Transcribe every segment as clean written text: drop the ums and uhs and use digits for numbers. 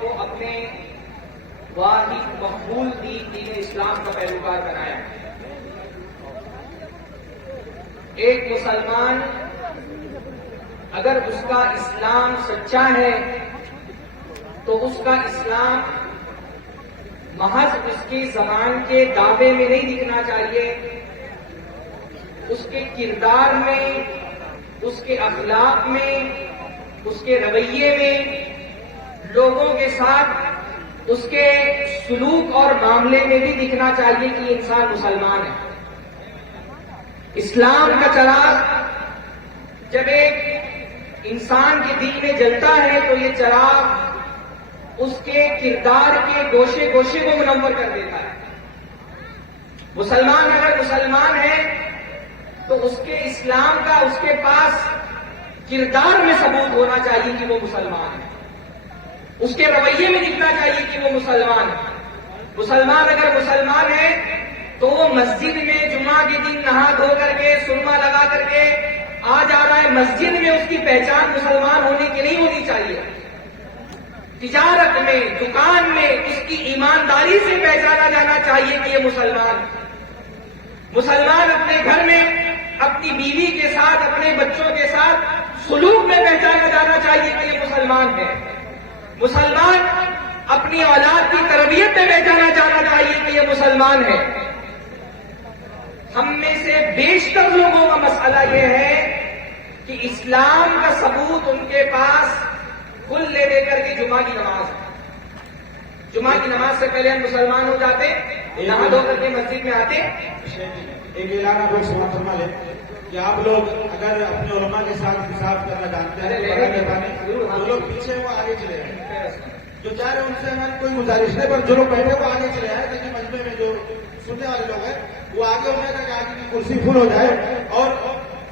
کو اپنے واحد مقبول دین اسلام کا پیروکار بنایا. ایک مسلمان اگر اس کا اسلام سچا ہے تو اس کا اسلام محض اس کی زبان کے دعوے میں نہیں دکھنا چاہیے، اس کے کردار میں، اس کے اخلاق میں، اس کے رویے میں، لوگوں کے ساتھ اس کے سلوک اور معاملے میں بھی دکھنا چاہیے کہ یہ انسان مسلمان ہے. اسلام کا چراغ جب ایک انسان کے دل میں جلتا ہے تو یہ چراغ اس کے کردار کے گوشے گوشے کو منور کر دیتا ہے. مسلمان اگر مسلمان ہے تو اس کے اسلام کا اس کے پاس کردار میں ثبوت ہونا چاہیے کہ وہ مسلمان ہے، اس کے رویے میں دکھنا چاہیے کہ وہ مسلمان ہے. مسلمان اگر مسلمان ہے تو وہ مسجد میں جمعہ کے دن نہا دھو کر کے سرما لگا کر کے آ جا رہا ہے، مسجد میں اس کی پہچان مسلمان ہونے کی نہیں ہونی چاہیے. تجارت میں، دکان میں اس کی ایمانداری سے پہچانا جانا چاہیے کہ یہ مسلمان. مسلمان اپنے گھر میں اپنی بیوی کے ساتھ، اپنے بچوں کے ساتھ سلوک میں پہچانا جانا چاہیے کہ یہ مسلمان ہے. مسلمان اپنی اولاد کی تربیت میں پہچانا جانا چاہیے کہ یہ مسلمان ہے. ہم میں سے بیشتر لوگوں کا مسئلہ یہ ہے کہ اسلام کا ثبوت ان کے پاس کل لے دے کر کے جمعہ کی نماز ہے. جمعہ کی نماز سے پہلے ہم مسلمان ہو جاتے، نہا دھو کر کے مسجد میں آتے. ایک اعلان آپ لوگ سماعت فرما لیں کہ آپ لوگ اگر اپنے علماء کے ساتھ حساب کرنا جانتے ہیں جو لوگ پیچھے وہ آگے چلے ہیں، جو چاہ رہے ہیں ان سے ہماری کوئی گزارش نہیں، پر جو لوگ بیٹھے وہ آگے چلے ہیں تاکہ مجمع میں جو سننے والے لوگ ہیں وہ آگے ہونے تک آگے کی کرسی فل ہو جائے. اور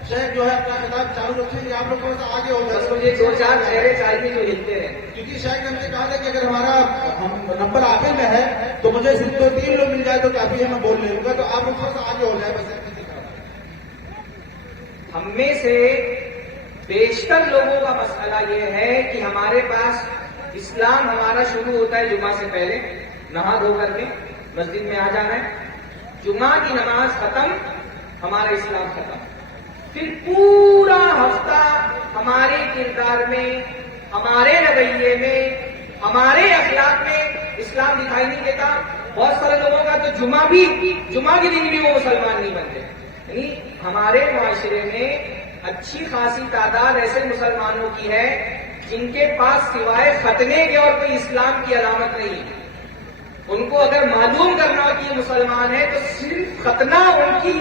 شیخ جو ہے اپنا خطاب چالو رکھیں گے، آپ لوگ تھوڑا سا آگے ہو جائے. مجھے 2-4 چہرے چاہیے جو ہلتے رہے، کیونکہ شیخ نے ہم سے کہا تھا کہ اگر ہمارا نمبر آخر میں ہے تو مجھے صرف 2-3 لوگ مل جائے تو کافی ہے، میں بول لوں گا. تو آپ لوگ تھوڑا سا آگے ہو جائے بس. ہم میں سے بیشتر لوگوں کا مسئلہ یہ ہے کہ ہمارے پاس اسلام ہمارا شروع ہوتا ہے جمعہ سے پہلے، نہا دھو کر کے مسجد میں آ جانا ہے. جمعہ کی نماز ختم، ہمارا اسلام ختم. پھر پورا ہفتہ ہمارے کردار میں، ہمارے رویے میں، ہمارے اخلاق میں اسلام دکھائی نہیں دیتا. بہت سارے لوگوں کا تو جمعہ کے دن بھی وہ مسلمان نہیں بنتے. یعنی ہمارے معاشرے میں اچھی خاصی تعداد ایسے مسلمانوں کی ہے جن کے پاس سوائے ختنے کے اور کوئی اسلام کی علامت نہیں. ان کو اگر معلوم کرنا ہو کہ یہ مسلمان ہے تو صرف ختنہ ان کی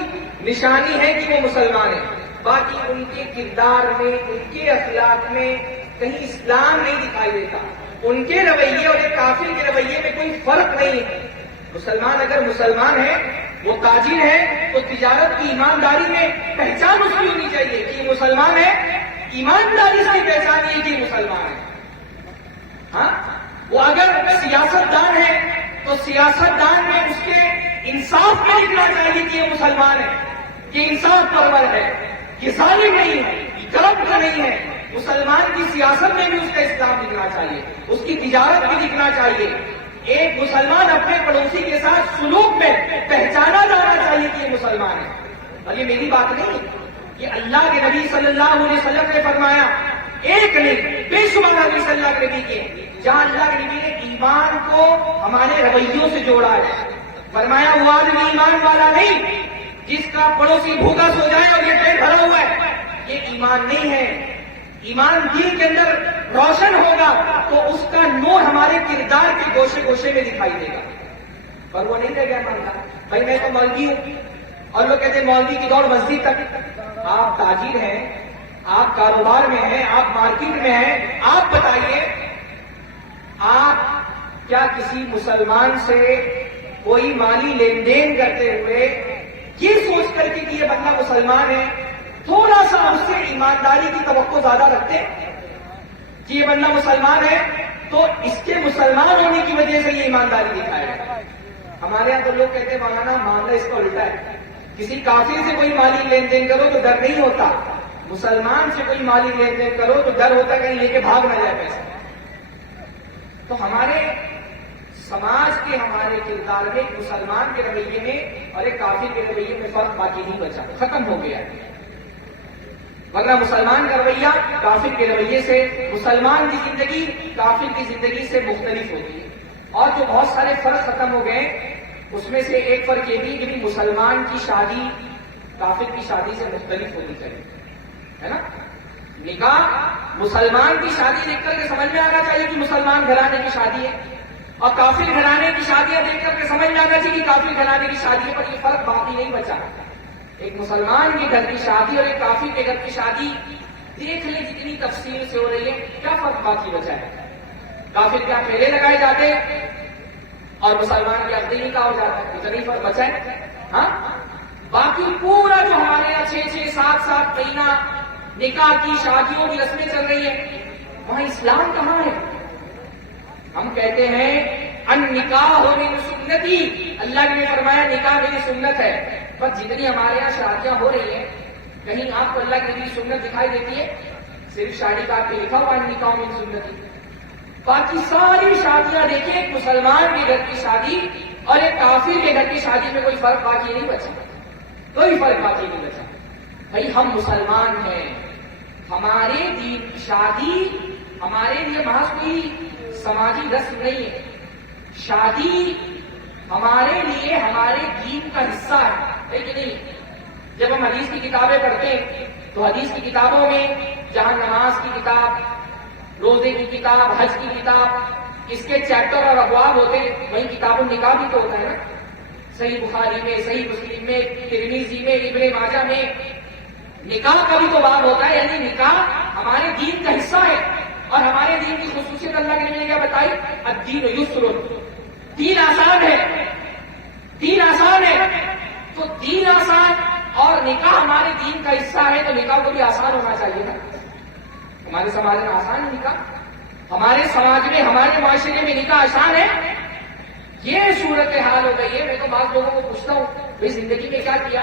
نشانی ہے کہ وہ مسلمان ہے. باقی ان کے کردار میں، ان کے اخلاق میں کہیں اسلام نہیں دکھائی دیتا. ان کے رویے اور ایک کافر کے رویے میں کوئی فرق نہیں ہے. مسلمان اگر مسلمان ہے، وہ تاجر ہے تو تجارت کی ایمانداری میں پہچان اس کی ہونی چاہیے کہ یہ مسلمان ہے. ایمانداری سے پہچان یہ کہ یہ مسلمان ہے. ہاں، وہ اگر سیاست دان ہے تو سیاست دان میں اس کے انصاف میں دکھنا چاہیے کہ یہ مسلمان ہے، کہ انصاف پرور ہے، یہ ظالم نہیں ہے، یہ کرپٹ نہیں ہے. مسلمان کی سیاست میں بھی اس کا اسلام دکھنا چاہیے، اس کی تجارت بھی دکھنا چاہیے. ایک مسلمان اپنے پڑوسی کے ساتھ سلوک میں پہچانا جانا چاہیے کہ یہ مسلمان ہے. اور یہ میری بات نہیں، یہ اللہ کے نبی صلی اللہ علیہ وسلم نے فرمایا. ایک نہیں، بے شمار حدیث صلی اللہ کے نبی کے جہاں اللہ کے نبی نے ایمان کو ہمارے رویوں سے جوڑا ہے. فرمایا وہ آدمی ایمان والا نہیں جس کا پڑوسی بھوکا سو جائے اور یہ پیٹ بھرا ہوا ہے، یہ ایمان نہیں ہے. ایمان دل کے اندر روشن ہوگا تو اس کا نور ہمارے کردار کے گوشے گوشے میں دکھائی دے گا. پر وہ نہیں رہ گیا مانتا، بھائی میں تو مولوی ہوں، اور لوگ کہتے ہیں مولوی کی دوڑ مسجد تک. آپ تاجر ہیں، آپ کاروبار میں ہیں، آپ مارکیٹ میں ہیں. آپ بتائیے، آپ کیا کسی مسلمان سے کوئی مالی لین دین کرتے ہوئے یہ سوچ کر کے کہ یہ بندہ مسلمان ہے تھوڑا سا اس سے ایمانداری کی توقع زیادہ رکھتے کہ یہ بندہ مسلمان ہے تو اس کے مسلمان ہونے کی وجہ سے یہ ایمانداری دکھائے گا؟ ہمارے یہاں تو لوگ کہتے ہیں مولانا معاملہ اس کا الٹا ہے. کسی کافر سے کوئی مالی لین دین کرو تو ڈر نہیں ہوتا، مسلمان سے کوئی مالی لین دین کرو تو ڈر ہوتا ہے کہیں لے کے بھاگ نہ جائے پیسہ. تو ہمارے سماج کے ہمارے کردار میں ایک مسلمان کے رویے میں اور ایک کافر کے رویے میں فرق باقی نہیں بچا، ختم ہو گیا ہے۔ ورنہ مسلمان کا رویہ کافر کے رویے سے، مسلمان کی زندگی کافر کی زندگی سے مختلف ہوتی ہے۔ اور جو بہت سارے فرق ختم ہو گئے اس میں سے ایک فرق یہ بھی کہ مسلمان کی شادی کافر کی شادی سے مختلف ہونی چاہیے، ہے نا؟ نکاح مسلمان کی شادی دیکھ کر کے سمجھ میں آنا چاہیے کہ مسلمان گھرانے کی شادی ہے، اور کافر گھرانے کی شادیاں دیکھ کر کے سمجھ میں آنا چاہیے کہ کافر گھرانے کی شادی ہے، پر یہ فرق باقی نہیں بچا۔ ایک مسلمان کے گھر کی شادی اور ایک کافر کے گھر کی شادی دیکھ لیں جتنی تفصیل سے ہو رہی ہے، کیا فرق باقی بچا ہے؟ کافر کیا پھیلے لگائے جاتے اور مسلمان کے عقدی نکاح ہو جاتا ہے، اتنا ہی فرق بچا ہے۔ ہاں، باقی پورا جو ہمارے یہاں 6-6 7-7 مہینہ نکاح کی شادیوں کی رسمیں چل رہی ہیں، وہاں اسلام کہاں ہے؟ ہم کہتے ہیں ان نکاح من سنتی، اللہ نے فرمایا نکاح میری سنت ہے، پر جتنی ہمارے یہاں شادیاں ہو رہی ہیں کہیں آپ کو اللہ کی میری سنت دکھائی دیتی ہے؟ صرف شادی کا پہ لکھا ہوا نکاح من سنتی، باقی ساری شادیاں دیکھیں ایک مسلمان کے گھر کی شادی اور ایک کافر کے گھر کی شادی میں کوئی فرق باقی نہیں بچا، کوئی فرق باقی نہیں بچا۔ بھائی ہم مسلمان ہیں، ہمارے دین کی شادی ہمارے لیے محض کوئی سماجی رسم نہیں ہے، شادی ہمارے لیے ہمارے دین کا حصہ ہے کہ نہیں؟ جب ہم حدیث کی کتابیں پڑھتے ہیں تو حدیث کی کتابوں میں جہاں نماز کی کتاب، روزے کی کتاب، حج کی کتاب، اس کے چیپٹر اور ابواب ہوتے ہیں، وہیں کتاب النکاح بھی تو ہوتا ہے نا۔ صحیح بخاری میں، صحیح مسلم میں، ترمذی میں، ابن ماجہ میں نکاح کا بھی تو باب ہوتا ہے، یعنی نکاح ہمارے دین کا حصہ ہے۔ اور ہمارے دین کی خصوصیت اللہ کے نبی نے کیا بتائی؟ الدین یسر، دین آسان ہے، دین آسان ہے۔ تو دین آسان اور نکاح ہمارے دین کا حصہ ہے، تو نکاح کو بھی آسان ہونا چاہیے نا۔ ہمارے سماج میں آسان ہے نکاح، ہمارے سماج میں، ہمارے معاشرے میں نکاح آسان ہے؟ یہ صورتحال ہو گئی ہے۔ میں تو بعض لوگوں کو پوچھتا ہوں بھائی زندگی میں کیا کیا؟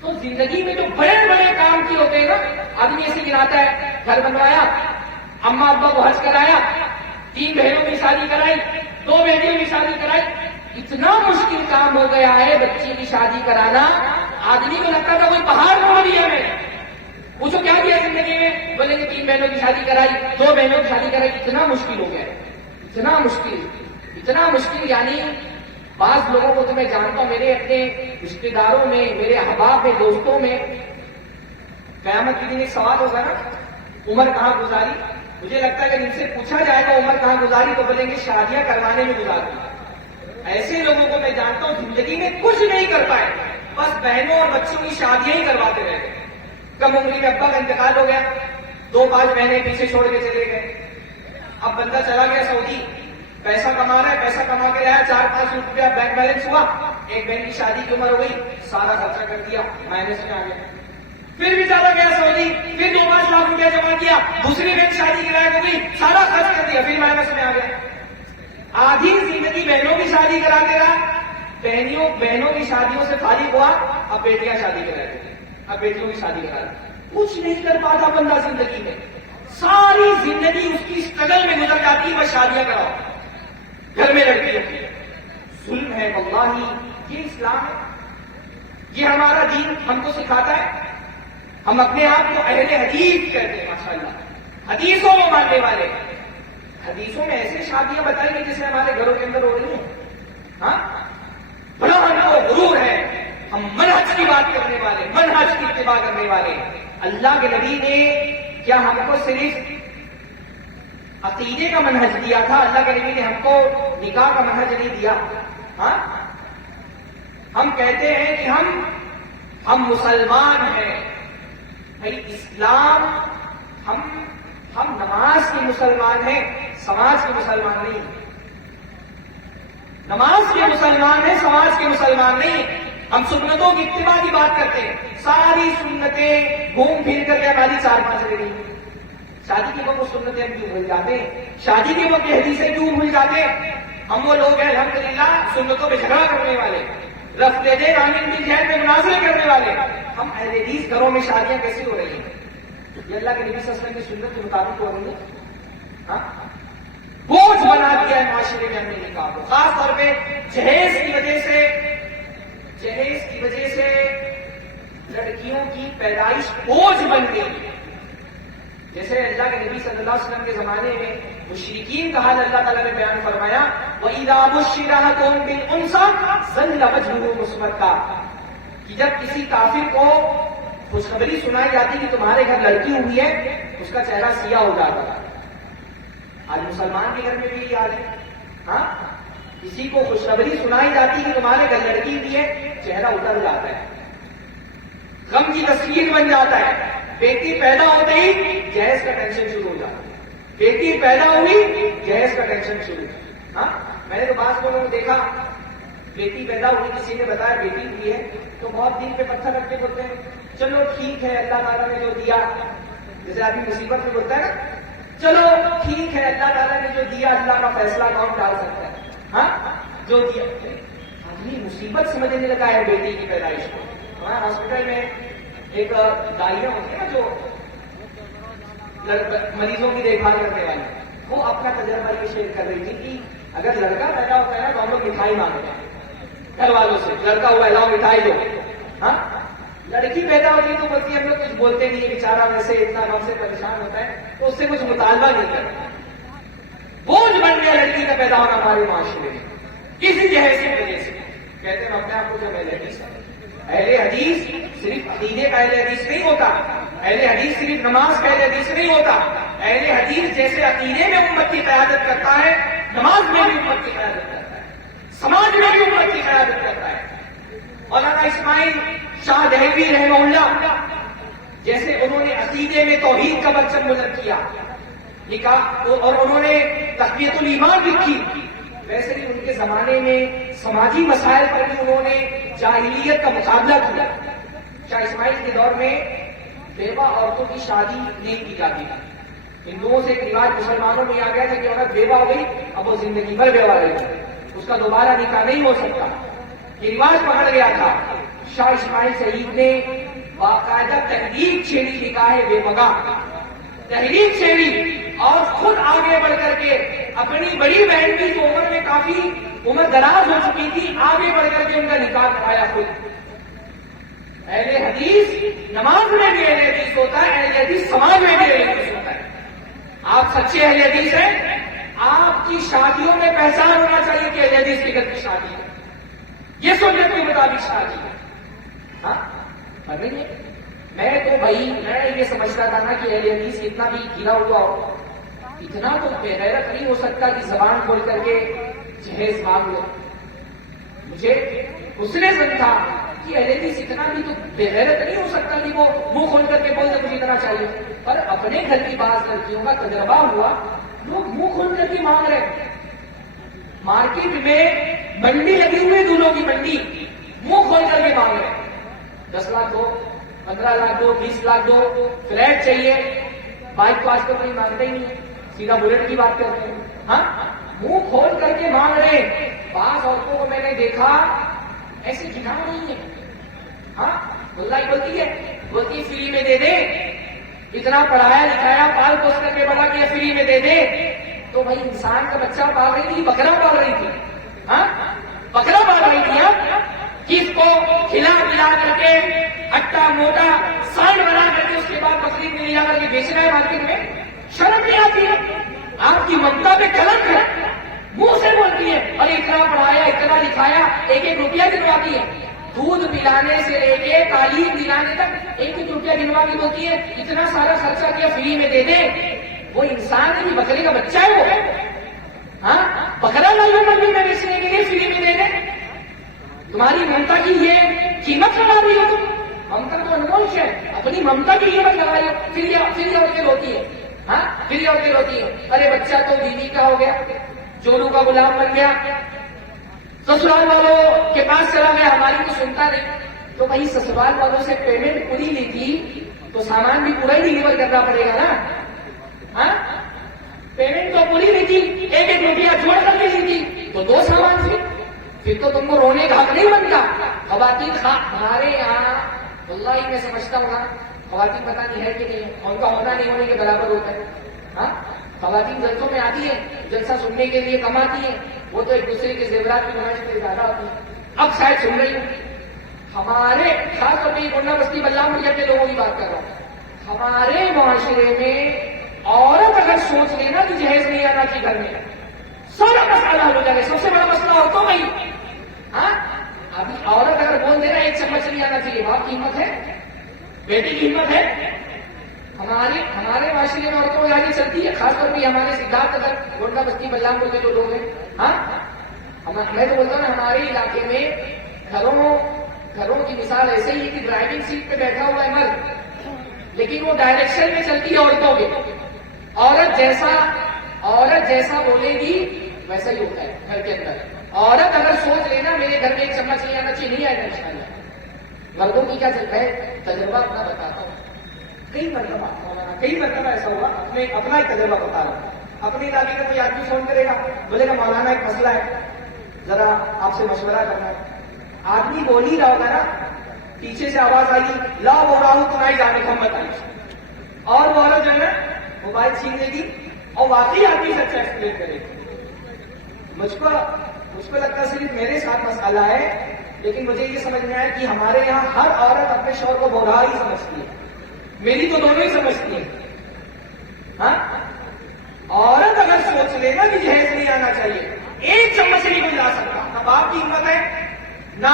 تو زندگی میں جو بڑے بڑے کام کیے ہوتے ہیں نا، آدمی ایسے گراتا ہے، گھر بنوایا، اماں ابا کو حج کرایا، 3 بہنوں کی شادی کرائی، 2 بیٹیوں کی شادی کرائی۔ اتنا مشکل کام ہو گیا ہے بچی کی شادی کرانا، آدمی کو لگتا تھا کوئی پہاڑ توڑ دیا میں نے۔ پوچھو کیا کیا زندگی میں؟ بولے کہ 3 بہنوں کی شادی کرائی، 2 بہنوں کی شادی کرائی۔ اتنا مشکل ہو گیا ہے، اتنا مشکل، اتنا مشکل، یعنی بعض لوگوں کو تو میں جانتا ہوں، میرے اپنے رشتے داروں میں، میرے احباب میں، دوستوں میں، قیامت کے دن ایک سوال ہوگا نا، عمر کہاں گزاری؟ مجھے لگتا ہے کہ ان سے پوچھا جائے گا عمر کہاں گزاری تو بولیں گے شادیاں کروانے میں گزاری۔ ایسے لوگوں کو میں جانتا ہوں زندگی میں کچھ نہیں کر پائے، بس بہنوں اور بچوں کی شادیاں ہی کرواتے رہے۔ کم عمری میں ابا کا انتقال ہو گیا، 2-5 مہینے پیچھے چھوڑ کے چلے گئے۔ اب بندہ چلا گیا سعودی، پیسہ کما رہا ہے، پیسہ کما کے لایا، 4-5 لاکھ روپیہ بینک بیلنس ہوا، ایک بہن کی شادی کی عمر ہو گئی، سارا خرچہ کر دیا، مائنس میں آ گیا۔ پھر بھی چلا گیا سعودی، پھر 2-5 لاکھ روپیہ جمع کیا، دوسری بہن شادی کی لائق ہو گئی، سارا خرچ کر دیا، پھر مائنس میں آ گیا۔ آدھی زندگی بہنوں کی شادی کراتے رہا، بہنوں کی شادیوں سے فارغ ہوا، اب بیٹیاں شادی کرا رہی، اب بیٹیوں کی شادی کرا رہی۔ کچھ نہیں کر پاتا بندہ زندگی میں، ساری زندگی اس کی اسٹرگل میں گزر جاتی ہے، بس شادیاں کراؤ، گھر میں لڑکی ہوتی ہے۔ ظلم ہے واللہ، یہ اسلام ہے، یہ ہمارا دین ہم کو سکھاتا ہے۔ ہم اپنے آپ کو اہل حدیث کہتے ہیں، ماشاءاللہ، حدیثوں کو ماننے والے۔ حدیثوں میں ایسے شادیاں بتائی گئی جیسے ہمارے گھروں کے اندر ہو رہی ہیں۔ ہاں، بڑا ہمیں وہ غرور ہے، ہم منہج کی بات کرنے والے، منہج کی اتباع کرنے والے۔ اللہ کے نبی نے کیا ہم کو صرف عقیدے کا منہج دیا تھا؟ اللہ کے نبی نے ہم کو نکاح کا منہج نہیں دیا۔ ہاں، ہم کہتے ہیں کہ ہم مسلمان ہیں، بھائی اسلام، ہم نماز کے مسلمان ہیں، سماج کے مسلمان نہیں۔ نماز کے مسلمان ہیں، سماج کے مسلمان نہیں۔ ہم سنتوں کی اتباع کی بات کرتے ہیں، ساری سنتیں گھوم پھر کر کے ہماری 4-5 رہ گئی۔ شادی کے وقت سنتیں ہم کیوں بھول جاتے ہیں؟ شادی کے وقت حدیثیں کیوں بھول جاتے ہیں؟ ہم وہ لوگ ہیں الحمدللہ سنتوں پہ جھگڑا کرنے والے، رفع دے رامن بن زید میں مناظرے کرنے والے۔ ہم اہل حدیث گھروں میں شادیاں کیسے ہو رہی ہیں؟ یہ اللہ کے نبی صلی اللہ علیہ وسلم کی سنت کے مطابق ہو رہی ہے۔ ہاں، بوجھ بنا دیا ہے معاشرے میں ہم نے نکاح کو، خاص طور پہ جہیز کی وجہ سے لڑکیوں کی پیدائش بوجھ بن گئی. جیسے اللہ کے نبی صلی اللہ علیہ وسلم کے زمانے میں مشرکین کا حال اللہ تعالیٰ نے بیان فرمایا، وَإِذَا بُشِّرَ أَحَدُهُم بِالْأُنثَىٰ ظَلَّ وَجْهُهُ مُسْوَدًّا، کہ جب کسی کافر کو خوشخبری سنائی جاتی کہ تمہارے گھر لڑکی ہوئی ہے، اس کا چہرہ سیاہ ہو جاتا تھا. آج مسلمان کے گھر میں بھی یہ حال ہے. ہاں، کسی کو خوشخبری سنائی جاتی کہ تمہارے گھر لڑکی ہوئی ہے، چہرہ اتر جاتا ہے، غم کی تصویر بن جاتا ہے. بیٹی پیدا ہوتے ہی جہیز کا ٹینشن شروع ہو جاتا ہے. بیٹی پیدا ہوئی، جہیز کا ٹینشن شروع. ہاں، میں نے تو بعض لوگوں کو دیکھا، بیٹی پیدا ہوئی، کسی نے بتایا بیٹی ہوئی ہے، تو بہت دل پہ پتھر رکھتے بولتے ہیں چلو ٹھیک ہے اللہ تعالیٰ نے جو دیا، جیسے آدمی مصیبت میں بولتا ہے نا، چلو ٹھیک ہے اللہ تعالیٰ نے جو دیا اللہ کا فیصلہ کون ڈال سکتا ہے. ہاں، جو دیا. آدمی مصیبت سمجھنے لگا ہے بیٹی کی پیدائش کو. ہمارے ہاسپٹل میں ایک دائیاں ہوتی ہے نا جو مریضوں کی دیکھ بھال کرنے والی، وہ اپنا تجربہ یہ شیئر کر رہی تھی کہ اگر لڑکا پیدا ہوتا ہے نا تو ہم لوگ مٹھائی مانگتے ہیں گھر والوں سے، لڑکا ہوا لاؤ مٹھائی دو. ہاں، لڑکی پیدا ہوتی ہے تو بولتی ہے ہم لوگ کچھ بولتے نہیں، بیچارہ ویسے اتنا غم سے پریشان ہوتا ہے تو اس سے کچھ مطالبہ نہیں کرتا. بوجھ بن گیا لڑکی کا پیدا ہونا ہمارے معاشرے میں کسی جہیز کی وجہ سے. کہتے ہیں اپنے آپ کو جب اہل حدیث ہے. اہل حدیث صرف عقیدے کا اہل حدیث نہیں ہوتا، اہل حدیث صرف نماز کا اہل حدیث نہیں ہوتا. اہل حدیث جیسے عقیدے میں امت کی قیادت کرتا ہے، نماز میں بھی امت کی قیادت کرتا ہے، سماج میں بھی امت کی قیادت کرتا ہے. مولانا اسماعیل شاہ دہلوی رحمہ اللہ جیسے انہوں نے عقیدے میں توحید کا پرچم بلند کیا لکھا اور انہوں نے تقویت الایمان لکھی، ویسے ہی ان کے زمانے میں سماجی مسائل پر بھی انہوں نے جاہلیت کا مقابلہ کیا. شاہ اسماعیل کے دور میں بیوہ عورتوں کی شادی نہیں کی جاتی تھی. ہندوؤں سے ایک رواج مسلمانوں میں آ گیا تھا کہ عورت بیوہ ہو گئی اب وہ زندگی بھر بیوہ رہے گی، اس کا دوبارہ نکاح نہیں ہو سکتا. یہ رواج پکڑ گیا تھا. شاہ اسماعیل شہید نے باقاعدہ تحریک چھیڑی نکاح بے مگا، تحریک چھیڑی اور خود آگے بڑھ کر کے اپنی بڑی بہن کی جو عمر میں کافی عمر دراز ہو چکی تھی، آگے بڑھ کر کے ان کا نکاح کرایا خود. اہل حدیث نماز میں بھی اہل حدیث ہوتا ہے، اہل حدیث سماج میں بھی اہل حدیث ہوتا ہے. آپ سچے اہل حدیث ہیں، آپ کی شادیوں میں پہچان ہونا چاہیے کہ اہل حدیث کی کی شادی ہے، یہ سنت کے مطابق شادی ہے. ہاں، میں تو بھائی میں یہ سمجھتا تھا نا کہ اہل حدیث اتنا بھی گھرا ہوا ہو، اتنا تو بے غیرت نہیں ہو سکتا کہ زبان کھول کر کے جہیز مانگ لو. مجھے اس نے سمجھا کہ اہل حدیث اتنا بھی تو بے غیرت نہیں ہو سکتا کہ وہ منہ کھول کر کے بولتے مجھے اتنا چاہیے. پر اپنے گھر کی بعض لڑکیوں کا تجربہ ہوا، لوگ منہ کھول کر کے مانگ رہے. مارکیٹ میں منڈی لگی ہوئی، دونوں کی منڈی، منہ کھول کر کے مانگ رہے. 10 لاکھ دو، 15 لاکھ دو، 20 لاکھ دو، فلیٹ چاہیے. بائک تو آج کل کوئی مانگتا ہی نہیں، سیدھا بلٹ کی بات کرتے ہیں. ہاں، منہ کھول کر کے مانگ رہے. بعض عورتوں کو میں نے دیکھا ایسے گھنا نہیں ہے. ہاں، اللہ بولتی ہے فری میں دے دے، اتنا پڑھایا لکھایا پال پوس کر کے بڑا کیا، فری میں دے دے. تو بھائی انسان کا بچہ پال رہی تھی، بکرا پال رہی تھی. ہاں، بکرا پال رہی تھی. کس کو کھلا پلا کر کے اٹا موٹا سائن بنا کر کے اس کے بعد بکری میں لے جا کر کے بیچنا ہے مارکیٹ میں؟ شرم نہیں آتی ہے؟ آپ کی ممتا پہ کلنک ہے. منہ سے بولتی ہے اور اتنا پڑھایا اتنا لکھایا، 1-1 روپیہ گنواتی ہے. دودھ پلانے سے لے کے تعلیم دلانے تک 1-1 روپیہ گنوا کے بولتی ہے اتنا سارا خرچہ کیا، فری میں دے دے. وہ انسان ہے، بکرے کا بچہ ہے وہ. ہاں، بکرا لائیو منڈی میں بیچنے کے لیے فری میں دے دے. تمہاری ممتا کی یہ قیمت لگا رہی ہو تم. ممتا تو انموش ہے، اپنی ممتا کی قیمت لگا رہی ہو. پھر عورتیں روتی ہے. ہاں، پھر عورتیں روتی ہے، ارے بچہ تو بیوی کا ہو گیا، چورو کا غلام بن گیا، سسرال والوں کے پاس چلا گیا، ہماری تو سنتا نہیں. تو بھائی سسرال والوں سے پیمنٹ پوری لی تھی تو سامان بھی پورا ہی ڈلیور کرنا پڑے گا نا. ہاں، پیمنٹ تو پوری لی تھی، 1-1 روپیہ جوڑ کر کے لی تھی تو 2 سامان پھر تو تم کو رونے کا حق نہیں بنتا. خواتین ہمارے یہاں واللہ میں سمجھتا ہوں نا، خواتین پتہ نہیں ہے کہ نہیں، ان کا ہونا نہیں ہونے کے برابر ہوتا ہے. ہاں، خواتین جلسوں میں آتی ہیں، جلسہ سننے کے لیے کم آتی ہیں، وہ تو ایک دوسرے کے زیورات کی نمائش کے لیے زیادہ ہوتی ہیں. اب شاید سن رہی ہوں. ہمارے خاص طور پہ گونڈا بستی بلرام پور کے لوگوں کی بات کر رہا ہوں. ہمارے معاشرے میں عورت اگر سوچ لینا کہ جہیز نہیں آنا چاہیے گھر میں، سارا مسئلہ حل ہو جائے گا. سب سے بڑا مسئلہ عورتوں کا ہی. ہاں ابھی عورت اگر بول دے رہا 1 چمچ نہیں آنا چاہیے، باپ کی ہمت ہے، بیٹی کی ہمت ہے. ہمارے معاشرے میں عورتوں کی آگے چلتی ہے، خاص طور پہ ہمارے سدھارتھ نگر گونڈا بستی بلرام پور کے جو لوگ ہیں. ہاں میں تو بولتا ہوں ہمارے علاقے میں گھروں کی مثال ایسے ہی کہ ڈرائیونگ سیٹ پہ بیٹھا ہوا ہے مرد، لیکن وہ ڈائریکشن میں چلتی ہے عورتوں کے. عورت جیسا بولے گی ویسا ہی ہوتا ہے گھر کے اندر. عورت اگر سوچ لینا میرے گھر میں 1 چمچ نہیں آنا چاہیے، نہیں آئے گا انشاءاللہ. مردوں کی کیا چلتا ہے؟ تجربہ اپنا بتاتا ہوں. کئی مرتبہ ایسا ہوا، اپنا ایک تجربہ بتا رہا ہوں. اپنے علاقے کا کوئی آدمی فون کرے گا، بولے گا مولانا ایک مسئلہ ہے، ذرا آپ سے مشورہ کرنا ہے. آدمی بول ہی رہا ہوگا نا، پیچھے سے آواز آئی لا بول رہا ہوں تو نہ ہی جانے کو مت آئی، اور وہ عورت جو ہے موبائل چھین لے گی اور واقعی آدمی سچا ایکسپلین کرے گی. مجھ کو لگتا ہے صرف میرے ساتھ مسئلہ ہے، لیکن مجھے یہ سمجھ میں آیا کہ ہمارے یہاں ہر عورت اپنے شوہر کو بوڑھا ہی سمجھتی ہے. میری تو دونوں ہی سمجھتی ہے. ہاں عورت اگر سوچ لے نا کہ جہیز نہیں آنا چاہیے، 1 چمچ نہیں کوئی لا سکتا. نہ باپ کی ہمت ہے نہ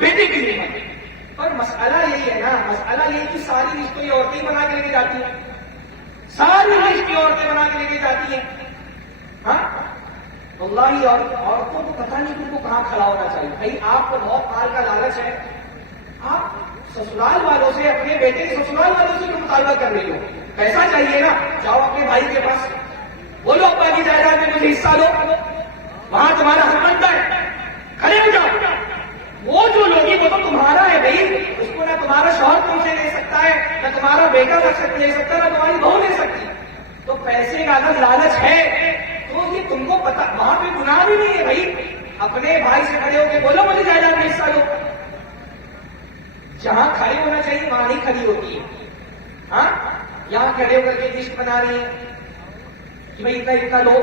بیٹے کی ہمت ہے. اور مسئلہ یہی ہے نا، مسئلہ یہی کہ ساری رشتوں یہ عورتیں بنا کے لے کے جاتی ہیں، ساری رشتے عورتیں بنا کے لے کے جاتی ہیں. ہاں واللہ عورتوں کو پتہ نہیں ان کو کہاں کھڑا ہونا چاہیے. بھائی آپ کو بہت مال کا لالچ ہے، آپ سسرال والوں سے، اپنے بیٹے کے سسرال والوں سے مطالبہ کر رہی ہو. پیسہ چاہیے نا، جاؤ اپنے بھائی کے پاس، بولو ابا کی جائیداد میں مجھے حصہ دو، وہاں تمہارا حق بنتا ہے، کھڑے ہو جاؤ. وہ جو لوگ وہ تو تمہارا ہے بھائی، اس کو نہ تمہارا شوہر تم سے لے سکتا ہے، نہ تمہارا بیٹا لے سکتا ہے، نہ تمہاری بہو لے سکتی. تو پیسے کا اگر لالچ ہے تو یہ تم کو پتا، وہاں پہ گناہ بھی نہیں ہے بھائی. اپنے بھائی سے کھڑے ہو کے بولو مجھے جائیداد میں حصہ دو. جہاں کھڑے ہونا چاہیے وہاں نہیں کھڑی ہوتی ہے. ہاں یہاں کھڑے ہو کر کے لسٹ بنا رہی ہے کہ بھائی اتنا لو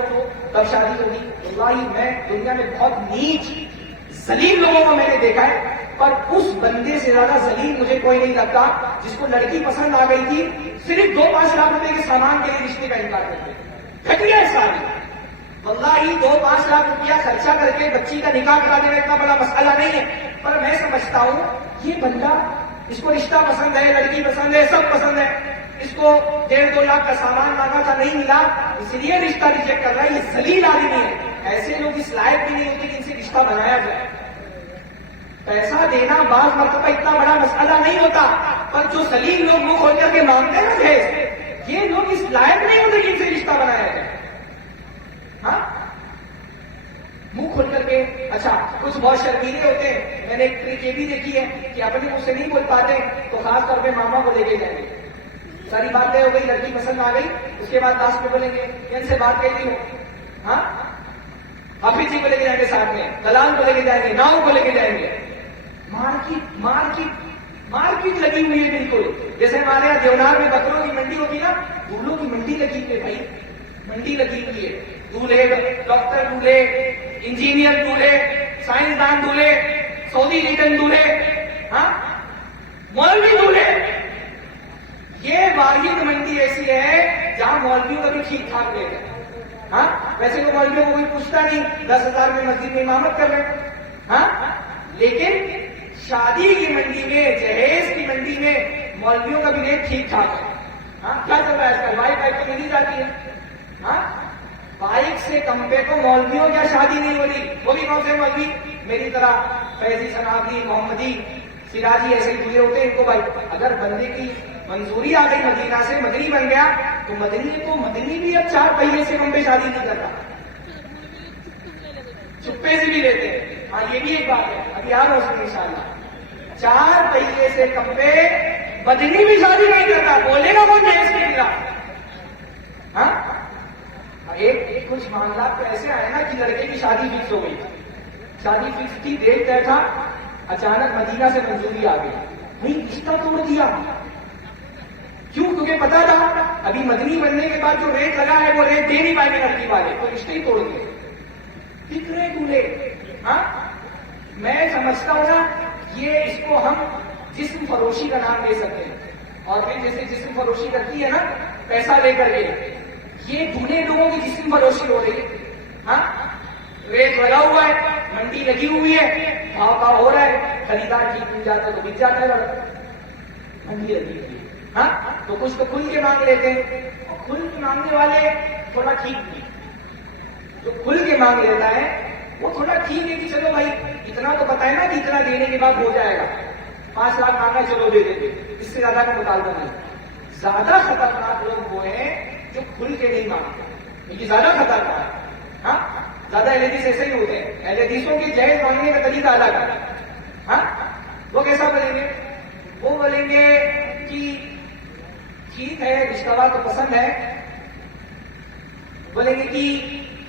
تب شادی ہوگی. واللہ میں دنیا میں بہت نیچ ذلیل لوگوں کو میں نے دیکھا ہے، پر اس بندے سے زیادہ ذلیل مجھے کوئی نہیں لگتا جس کو لڑکی پسند آ گئی تھی، صرف 2-5 لاکھ روپے کے سامان کے لیے رشتے کا انکار کرتے. گھٹیا ہے ساری. واللہ 2-5 لاکھ روپیہ خرچہ کر کے بچی کا نکاح کرا دینا اتنا بڑا مسئلہ نہیں ہے. پر میں سمجھتا ہوں یہ بندہ، اس کو رشتہ پسند ہے، لڑکی پسند ہے، سب پسند ہے، اس کو 1.5-2 لاکھ کا سامان مانگا تھا نہیں ملا، اس لیے رشتہ ریجیکٹ کر رہا ہے. یہ ذلیل آدمی ہے. ایسے لوگ اس لائق بھی نہیں ہوتے کہ ان سے رشتہ بنایا جائے. پیسہ دینا بعض مرتبہ اتنا بڑا مسئلہ نہیں ہوتا، پر جو ذلیل لوگ منہ کھول کر کے مانگتے ہیں نا جہیز، یہ لوگ اس لائق نہیں ہوتے کہ ان سے رشتہ بنایا جائے. ہاں منہ کھول کر کے. اچھا کچھ بہت شرمیلے ہوتے ہیں. میں نے ایک ٹرک یہ بھی دیکھی ہے کہ اپنے مجھ سے نہیں بول پاتے تو خاص طور پہ ماما کو لے کے جائیں گے. ساری باتیں ہو گئی، لڑکی پسند آ گئی، اس کے بعد لاسٹ میں بولیں گے کہ ان سے بات کہتی ہو. ہاں حافظ جی کو لے کے جائیں گے، ساتھ میں دلال کو لے کے جائیں گے، ناؤ کو لے کے جائیں گے. مارکیٹ لگی ہوئی ہے بالکل. جیسے ہمارے یہاں دیونار میں بکروں کی منڈی ہوگی نا، دولوں کی منڈی لگی ہوئی ہے بھائی. منڈی لگی ہوئی ہے. دولہے ڈاکٹر دولہے، انجینئر دولہے، سائنسدان دولہے، سعودی ریٹن دولہے، ہاں مولوی دولہے. یہ واحد منڈی ایسی ہے جہاں مولویوں کا بھی ٹھیک ٹھاک ریٹ ہے. ہاں ویسے تو مولویوں کو کوئی پوچھتا نہیں، 10,000 میں مسجد میں امامت کر رہے ہیں. ہاں لیکن شادی کی منڈی میں، جہیز کی منڈی میں مولویوں کا بھی ریٹ ٹھیک ٹھاک ہے. ہاں کیا چل رہا ہے آج کل؟ بائک تو ملی جاتی ہے. ہاں بائک سے کم پہ تو مولویوں کیا شادی نہیں ہو رہی. وہ بھی کون سے مولوی؟ میری طرح فیضی، سنابی، محمدی، سراجی ایسے ہی پورے ہوتے ہیں. ان کو بھائی اگر بندے کی منظوری آ گئی مدینہ سے، مدنی بن گیا تو مدنی بھی اب 4 پہیے سے کم پہ شادی نہیں کرتا، چپے سے بھی لیتے ہیں. ہاں یہ بھی ایک بات ہے، ابھی یاد ہو سکے انشاءاللہ. 4 پہیے سے کم پہ مدنی بھی شادی نہیں کرتا. بولے گا کون جہیز کے خلاف؟ ہاں ایک کچھ معاملات تو ایسے آئے نا کہ لڑکے کی شادی فکس ہو گئی، شادی فکس تھی، دیکھ طے تھا، اچانک مدینہ سے منظوری آ گئی. نہیں رشتہ توڑ دیا. کیوں؟ کیونکہ پتا تھا ابھی مدنی بننے کے بعد جو ریٹ لگا ہے وہ ریٹ دے نہیں پائے گے لڑکی والے، تو رشتے ہی توڑ دیں، کتنے دولے. ہاں میں سمجھتا ہوں نا یہ اس کو ہم جسم فروشی کا نام دے سکتے ہیں. اور پھر جیسے جسم فروشی کرتی ہے نا پیسہ لے کر کے، یہ دھنے لوگوں کی جسم فروشی ہو رہی ہے. ہاں ریٹ لگا ہوا ہے، منڈی لگی ہوئی ہے، بھاؤ ہو رہا ہے، خریدار ٹھیک مل جاتا ہے تو بک جاتا ہے. منڈی لگی ہوئی ہے، ہاں تو کچھ تو کھل کے مانگ لیتے ہیں، اور کھل کے مانگنے والے تھوڑا ٹھیک نہیں. جو کھل کے مانگ لیتا ہے وہ تھوڑا ٹھیک ہے کہ چلو بھائی اتنا تو بتائے نا کہ اتنا دینے کے بعد ہو جائے گا. 5 لاکھ مانگا چلو دے دیتے، اس سے زیادہ کا مطالبہ نہیں. زیادہ خطرناک لوگ وہ ہیں جو کھل کے نہیں مانگتے، یہ زیادہ خطرناک ہے. ہاں زیادہ اہل حدیث ایسے ہی ہوتے ہیں، اہل حدیثوں کے جائز مانگنے کا طریقہ الگ ہے. ہاں وہ کیسا بولیں گے؟ وہ بولیں گے کہ ٹھیک ہے رشتہ تو پسند ہے، بولیں گے کہ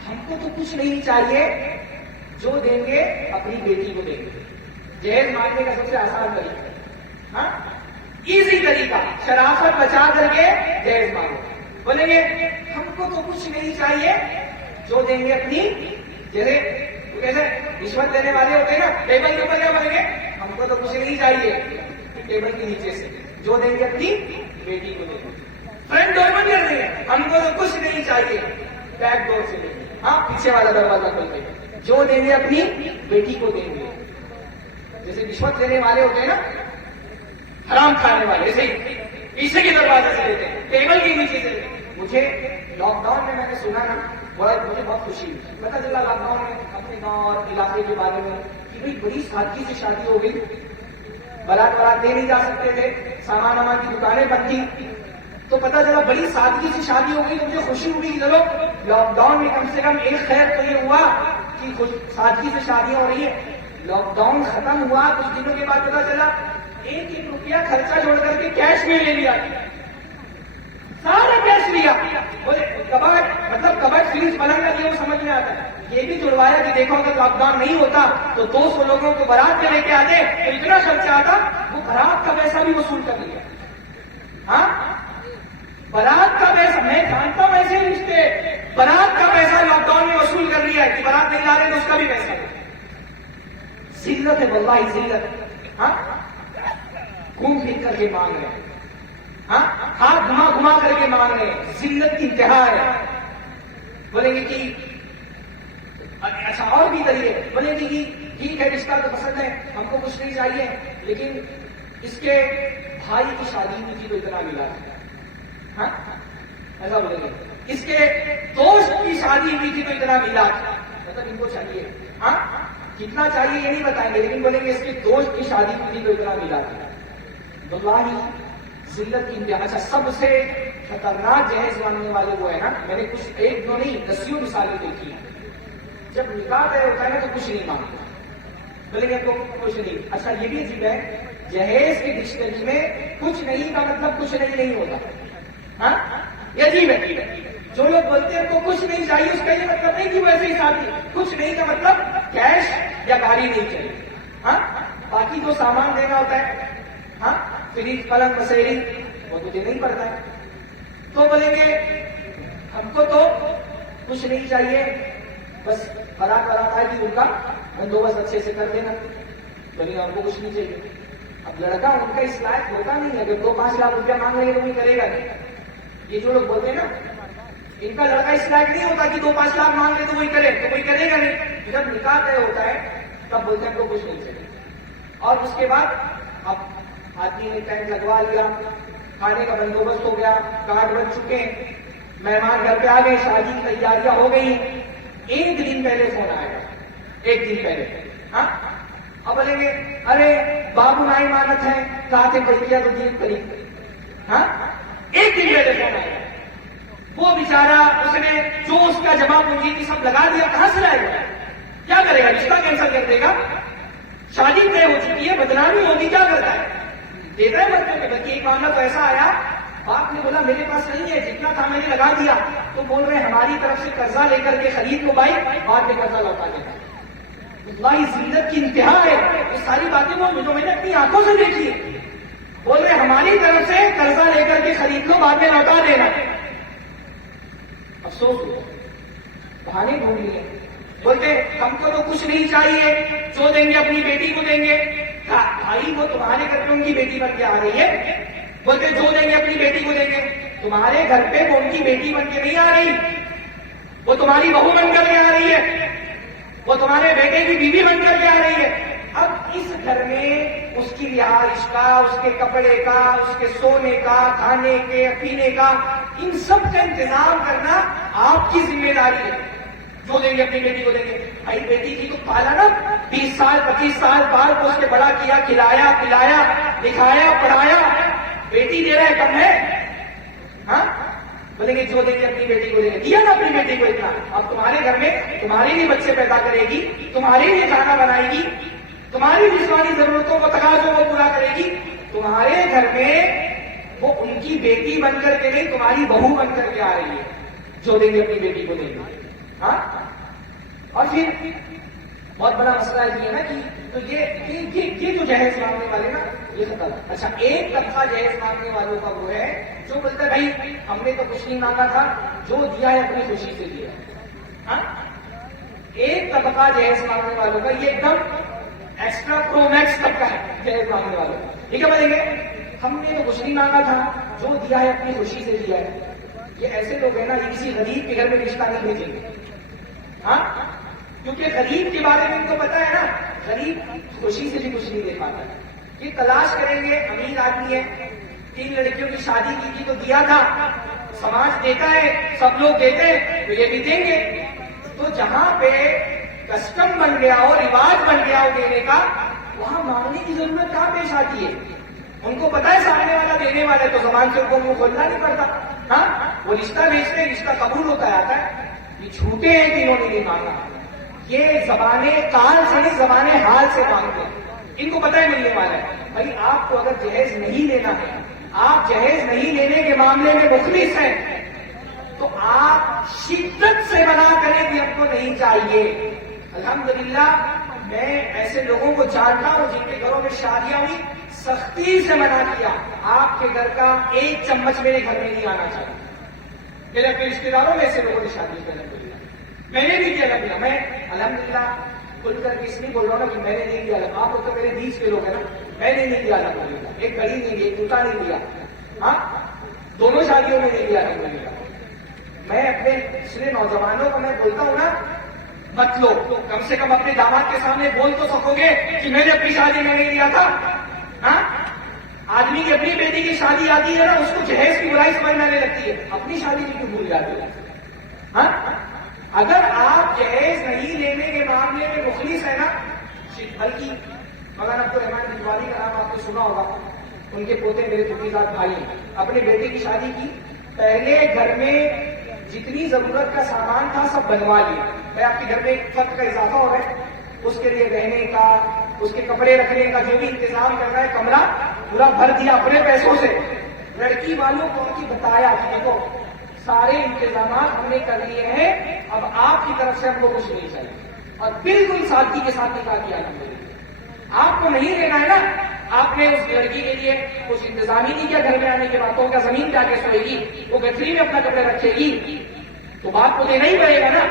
ہم کو تو کچھ نہیں چاہیے، جو دیں گے اپنی بیٹی کو دیں گے. جہیز مانگنے کا سب سے آسان طریقہ، ہاں ایزی طریقہ، شرافت بچا کر کے جہیز مانگو. بولیں گے ہم کو تو کچھ نہیں چاہیے، جو دیں گے اپنی، جیسے رشوت دینے والے ہوتے ہیں نا، ٹیبل کے اوپر کیا بولیں گے؟ ہم کو تو کچھ نہیں چاہیے، ٹیبل کے نیچے سے جو دیں گے اپنی بیٹی کو دیں گے. فرنٹ ڈور پر کر دیں گے، ہم کو تو کچھ نہیں چاہیے، بیک ڈور سے دیں گے، ہاں پیچھے والا دروازہ کھول کے جو دیں گے اپنی بیٹی کو دیں گے. جیسے رشوت دینے والے ہوتے ہیں نا، حرام کھانے والے، ایسے ہی پیچھے کے دروازے سے دیتے ہیں، ٹیبل کے نیچے سے. مجھے لاک ڈاؤن میں نے سنا نا، مجھے بہت خوشی ہوئی، پتا چلا لاک ڈاؤن میں اپنے گاؤں اور علاقے کے بارے میں کہ بھائی بڑی سادگی سے شادی ہو گئی. بارات دے نہیں جا سکتے تھے، سامان وامان کی دکانیں بند تھی، تو پتا چلا بڑی سادگی سے شادی ہو گئی. تو مجھے خوشی ہوئی کہ چلو لاک ڈاؤن میں کم سے کم ایک خیر تو یہ ہوا کہ سادگی سے شادیاں ہو رہی ہیں. لاک ڈاؤن ختم ہوا کچھ دنوں کے بعد پتا چلا 1 روپیہ خرچہ چھوڑ کر کے کیش میں لے لیا، سارا کیش لیا. بولے کبڈ مطلب کبڈ فریج پلنگ کا یہ وہ سمجھ میں آتا ہے. یہ بھی جڑوایا کہ دیکھو اگر لاک ڈاؤن نہیں ہوتا تو 200 لوگوں کو بارات میں لے کے آتے تو اتنا خرچہ آتا، وہ بارات کا پیسہ بھی وصول کر لیا. ہاں بارات کا پیسہ میں جانتا ہوں ایسے رشتے، بارات کا پیسہ لاک ڈاؤن میں وصول کر لیا ہے کہ بارات نہیں لا رہے تو اس کا بھی پیسہ. ذلت ہے واللہ ذلت. ہاں گھوم پھر کر کے مانگ رہے ہیں، ہاں ہاتھ گھما کر کے مانگ رہے ہیں، ذلت کی انتہا ہے. بولیں گے کہ اچھا اور بھی کریے، بولیں گے کہ ٹھیک ہے رشتہ تو پسند ہے، ہم کو کچھ نہیں چاہیے، لیکن اس کے بھائی کی شادی میں تھی تو اتنا ملا. ہاں ایسا بولیں گے. اس کے دوست کی شادی ہوئی تھی تو اتنا ملا، مطلب ان کو چاہیے. ہاں کتنا چاہیے یہ نہیں بتائیں گے، لیکن بولیں گے اس کے دوست کی شادی ہوئی تھی تو اتنا ملا. واللہ ذلت کی انتہا. اچھا سب سے خطرناک جہیز مانگنے والے وہ ہے نا، میں نے کچھ ایک دو نہیں دسیوں مثالیں دیکھی ہیں. جب نکاح طے ہوتا ہے نا تو کچھ نہیں مانگتا، بولیں گے تو کچھ نہیں. اچھا یہ بھی عجیب ہے، جہیز کی ڈکشنری میں کچھ نہیں کا مطلب کچھ نہیں ہوتا. ہاں یہ عجیب ہے. جو لوگ بولتے ہیں کو کچھ نہیں چاہیے، اس کا یہ مطلب نہیں کہ ویسے ہی شادی. کچھ نہیں کا مطلب کیش یا گاڑی نہیں چاہیے. ہاں باقی جو سامان دینا ہوتا ہے، ہاں فریج پلنگ مسیری، وہ تو دینا ہی پڑتا ہے. تو بولیں گے ہم کو تو کچھ نہیں چاہیے، بس بارات آئے گی ان کا بندوبست اچھے سے کر دینا. بولیں گے ہم کو کچھ نہیں چاہیے. اب لڑکا ان کا اس لائق ہوتا نہیں ہے، جب 2-5 لاکھ روپیہ مانگ رہے تو کوئی کرے گا نہیں. یہ جو لوگ بولتے ہیں نا ان کا لڑکا اس لائق نہیں ہوتا کہ 2-5 لاکھ مانگ لے تو وہی کرے، تو کوئی کرے گا نہیں. جب نکاح طے ہوتا ہے تب بولتے ہیں ہم کو کچھ نہیں چاہیے. اور اس کے بعد اب آدمی نے ٹینٹ لگوا لیا، کھانے کا بندوبست ہو گیا، کارڈ بن چکے ہیں، مہمان گھر پہ آ گئے، شادی کی تیاریاں ہو گئی. 1 دن پہلے فون آئے گا، 1 دن پہلے. ہاں اب بولیں گے ارے بابو نائی مانت ہے، کہا تھے بھیا تو جیت کری. ہاں 1 دن پہلے فون آئے گا. وہ بیچارہ اس نے جو اس کا جمع پونجی کی سب لگا دیا، کہاں سے لائے گا؟ کیا کرے گا؟ رشتہ کینسل کر دے گا. شادی طے ہو چکی ہے، بدنامی ہوگی، کیا کرتا ہے؟ دیتا ہے مرتے میں. بلکہ ایک معاملہ تو ایسا آیا، باپ نے بولا میرے پاس نہیں ہے، جتنا تھا میں نے لگا دیا. تو بول رہے ہماری طرف سے قرضہ لے کر کے خرید لو بھائی، بعد میں قرضہ لوٹا دینا. اللہ ذلت کی انتہا ہے. یہ ساری باتیں وہ جو میں نے اپنی آنکھوں سے دیکھی ہے. بول رہے ہماری طرف سے قرضہ لے کر کے خرید لو، بعد میں لوٹا دینا. افسوس ہوا، بہانے ڈھونڈ لیے. بولتے ہم کو تو کچھ نہیں چاہیے، جو دیں گے اپنی بیٹی کو دیں گے. بھائی وہ تمہارے گھر پہ ان کی بیٹی بن کے آ رہی ہے. بولتے جو دیں گے اپنی بیٹی کو دیں گے. تمہارے گھر پہ وہ ان کی بیٹی بن کے نہیں آ رہی، وہ تمہاری بہو بن کر کے آ رہی ہے، وہ تمہارے بیٹے کی بیوی بن کر کے آ رہی ہے. اب اس گھر میں اس کی رہائش کا، اس کے کپڑے کا، اس کے سونے کا، کھانے کے پینے کا، ان سب کا انتظام کرنا آپ کی ذمہ داری ہے. جو دیں گے اپنی بیٹی کو دیں گے. بھائی بیٹی کی تو پالا نا، 20 سال 25 سال بال کو اس کے بڑا کیا، کھلایا پلایا لکھایا پڑھایا. بیٹی دے رہا ہے کم ہے؟ ہاں بولیں گے جو دیں گے اپنی بیٹی کو دیں گے. دیا نا اپنی بیٹی کو اتنا. اب تمہارے گھر میں تمہارے لیے بچے پیدا کرے گی، تمہارے لیے کھانا بنائے گی، تمہاری جسمانی ضرورتوں کو تقاضوں کو پورا کرے گی. تمہارے گھر میں وہ ان کی بیٹی بن کر کے نہیں، تمہاری بہو بن کر کے آ رہی ہے. جو دیں گے اپنی بیٹی کو دیں گے. ہاں اور پھر بہت بڑا مسئلہ یہ ہے نا کہ تو یہ جو جہیز مانگنے والے نا یہ ختم. اچھا ایک طبقہ جہیز مانگنے والوں کا وہ ہے جو بولتا ہے بھائی ہم نے تو کچھ نہیں مانگا تھا، جو دیا ہے اپنی خوشی سے دیا. ہاں ایک طبقہ جہیز مانگنے والوں کا یہ ایک دم ایکسٹرا پرو میکس طبقہ ہے جہیز مانگنے والوں کا. ٹھیک ہے بولیں گے ہم نے تو کچھ نہیں مانگا تھا، جو دیا ہے اپنی خوشی سے دیا ہے. یہ ایسے لوگ ہیں نا یہ کسی غریب کے گھر میں رشتہ نہیں بھیجیں گے. ہاں کیونکہ غریب کے بارے میں ان کو پتا ہے نا، غریب خوشی سے بھی کچھ نہیں دے پاتا. یہ تلاش کریں گے امیر آدمی ہے، 3 لڑکیوں کی شادی کی تھی تو دیا تھا، سماج دیتا ہے، سب لوگ دیتے ہیں تو یہ بھی دیں گے. تو جہاں پہ کسٹم بن گیا ہو، رواج بن گیا ہو دینے کا، وہاں مانگنے کی ضرورت کہاں پیش آتی ہے. ان کو پتا ہے سامنے والا دینے والا ہے تو زبان سے ان کو منہ کھولنا نہیں پڑتا. ہاں وہ رشتہ بھیجتے ہیں، رشتہ قبول ہوتا ہے آتا ہے. یہ جھوٹے ہیں کہ انہوں نے نہیں مانگا، یہ زبان کال سے نہیں زبان حال سے مانگتے ہیں. ان کو پتہ ہے ملنے والا ہے. بھائی آپ کو اگر جہیز نہیں لینا ہے، آپ جہیز نہیں لینے کے معاملے میں مخلص ہیں تو آپ شدت سے منع کریں کہ ہم کو نہیں چاہیے. الحمدللہ میں ایسے لوگوں کو جانتا ہوں جن کے گھروں میں شادیاں ہوئی، سختی سے منع کیا آپ کے گھر کا 1 چمچ میرے گھر میں نہیں آنا چاہیے. میرے اپنے رشتے داروں میں ایسے لوگوں نے شادی کی الحمدللہ. میں نے بھی کیا الحمدللہ. میں الحمدللہ کھل کر کے اس لیے بول رہا ہوں نا کہ میں نے نہیں دیا. آپ لوگ تو میرے بیچ کے لوگ ہیں نا. میں نے نہیں دیا الحمدللہ. ایک گھڑی نہیں دی، ایک جوتا نہیں دیا. ہاں دونوں شادیوں میں نہیں دیا الحمدللہ. میں اپنے پچھلے نوجوانوں کو میں بولتا ہوں نا مت لو، کم سے کم اپنے داماد کے سامنے بول تو سکو گے کہ میں نے اپنی شادی میں نہیں دیا تھا. ہاں آدمی کی اپنی بیٹی کی شادی آتی ہے نا اس کو جہیز کی برائی سمجھ میں آنے لگتی ہے، اپنی شادی کی کیوں بھول جاتی ہے. ہاں اگر آپ جہیز نہیں لینے کے معاملے میں مخلص ہے نا، بلکہ مولانا عبدالرحمان بجوالی کا نام آپ نے سنا ہوگا، ان کے پوتے میرے پھوپھیزاد بھائی ہیں. اپنے بیٹے کی شادی کی، پہلے گھر میں جتنی ضرورت کا سامان تھا سب بنوا لیا. میں آپ کے گھر میں ایک فرد کا اضافہ ہو رہا ہے، اس کے لیے رہنے کا، اس کے کپڑے رکھنے کا جو بھی انتظام کرنا ہے، کمرہ پورا بھر دیا اپنے پیسوں سے. لڑکی والوں کو ان کی بتایا کہ دیکھو سارے انتظامات ہم نے کر لیے ہیں، اب آپ کی طرف سے ہم کو کچھ نہیں چاہیے. اور بالکل سادگی کے ساتھ نکاح کیا. آپ کو نہیں لینا ہے نا، آپ نے اس لڑکی کے لیے کچھ انتظام ہی نہیں کیا. گھر میں آنے کے بعد تو کیا زمین پہ آ کے سوئے گی، وہ گٹھری میں اپنا کپڑے رکھے گی، تو باپ کو دینا ہی پڑے گا نا.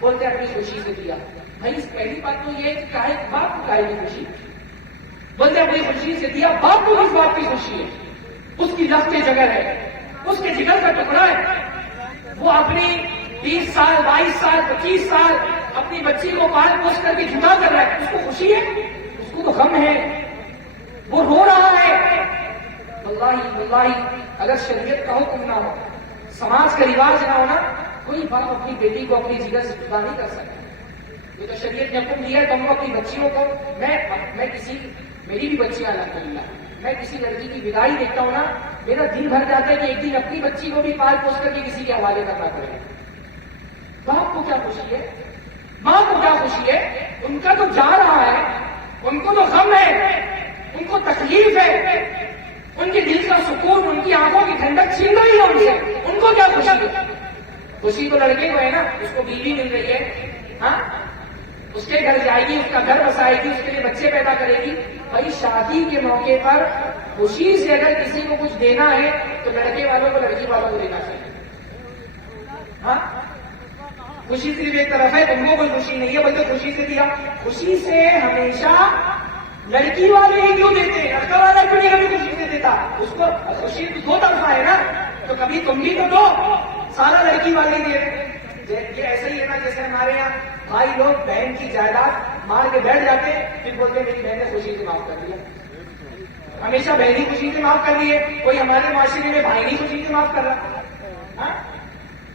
بولتے اپنی خوشی سے دیا. بھائی پہلی بات تو یہ ہے کہ باپ کو کاہے کی خوشی. بولتے اپنی خوشی سے دیا. باپ کو کس بات کی خوشی ہے؟ اس کی لفظ کے جگر ہے، اس کے جگر کا ٹکڑا ہے. وہ اپنی 20 سال 22 سال 25 سال اپنی بچی کو پال پوس کر کے جدا کر رہا ہے، اس کو خوشی ہے؟ اس کو تو غم ہے، وہ رو رہا ہے. واللہ اگر شریعت کا حکم نہ ہو، سماج کا رواج نہ ہونا، کوئی باپ اپنی بیٹی کو اپنی جگر سے جدا نہیں کر سکتا. یہ تو شریعت نے حکم دیا ہے تو ہم اپنی بچیوں کو، میری بھی بچیاں الحمدللہ، میں کسی لڑکی کی بدائی دیکھتا ہوں نا، میرا دل بھر جاتا ہے کہ ایک دن اپنی بچی کو بھی پال پوس کر کے کسی کے حوالے کرنا پڑے. باپ کو کیا خوشی ہے؟ ماں کو کیا خوشی ہے؟ ان کا تو جا رہا ہے، ان کو تو غم ہے، ان کو تکلیف ہے، ان کے دل کا سکون، ان کی آنکھوں کی ٹھنڈک چھین رہی ہے ان سے. ان کو کیا خوشی ہے؟ خوشی تو لڑکے کو ہے نا، اس کو بیوی مل رہی ہے، ہاں اس کے گھر جائے گی، اس کا گھر بسائے گی، اس کے لیے بچے پیدا کرے گی. بھائی شادی کے موقع پر خوشی سے اگر کسی کو کچھ دینا ہے تو لڑکے والوں کو لڑکی والوں کو دینا چاہیے. ہاں خوشی صرف ایک طرف ہے, تم کو کوئی خوشی نہیں ہے بلکہ خوشی سے دیا. خوشی سے ہمیشہ لڑکی والے ہی کیوں دیتے ہیں, لڑکا والا کیوں نہیں کبھی خوشی سے دیتا؟ اس کو خوشی دو طرفہ ہے نا, تو کبھی تم بھی تو دو, سارا لڑکی والے ہی دے رہے. یہ ایسا ہی ہے نا جیسے ہمارے یہاں بھائی لوگ بہن کی جائیداد مار کے بیٹھ جاتے پھر بولتے میری بہن نے خوشی سے معاف کر دیا. ہمیشہ بہن ہی خوشی سے معاف کر دی ہے, کوئی ہمارے معاشرے میں بھائی نہیں خوشی سے معاف کر رہا,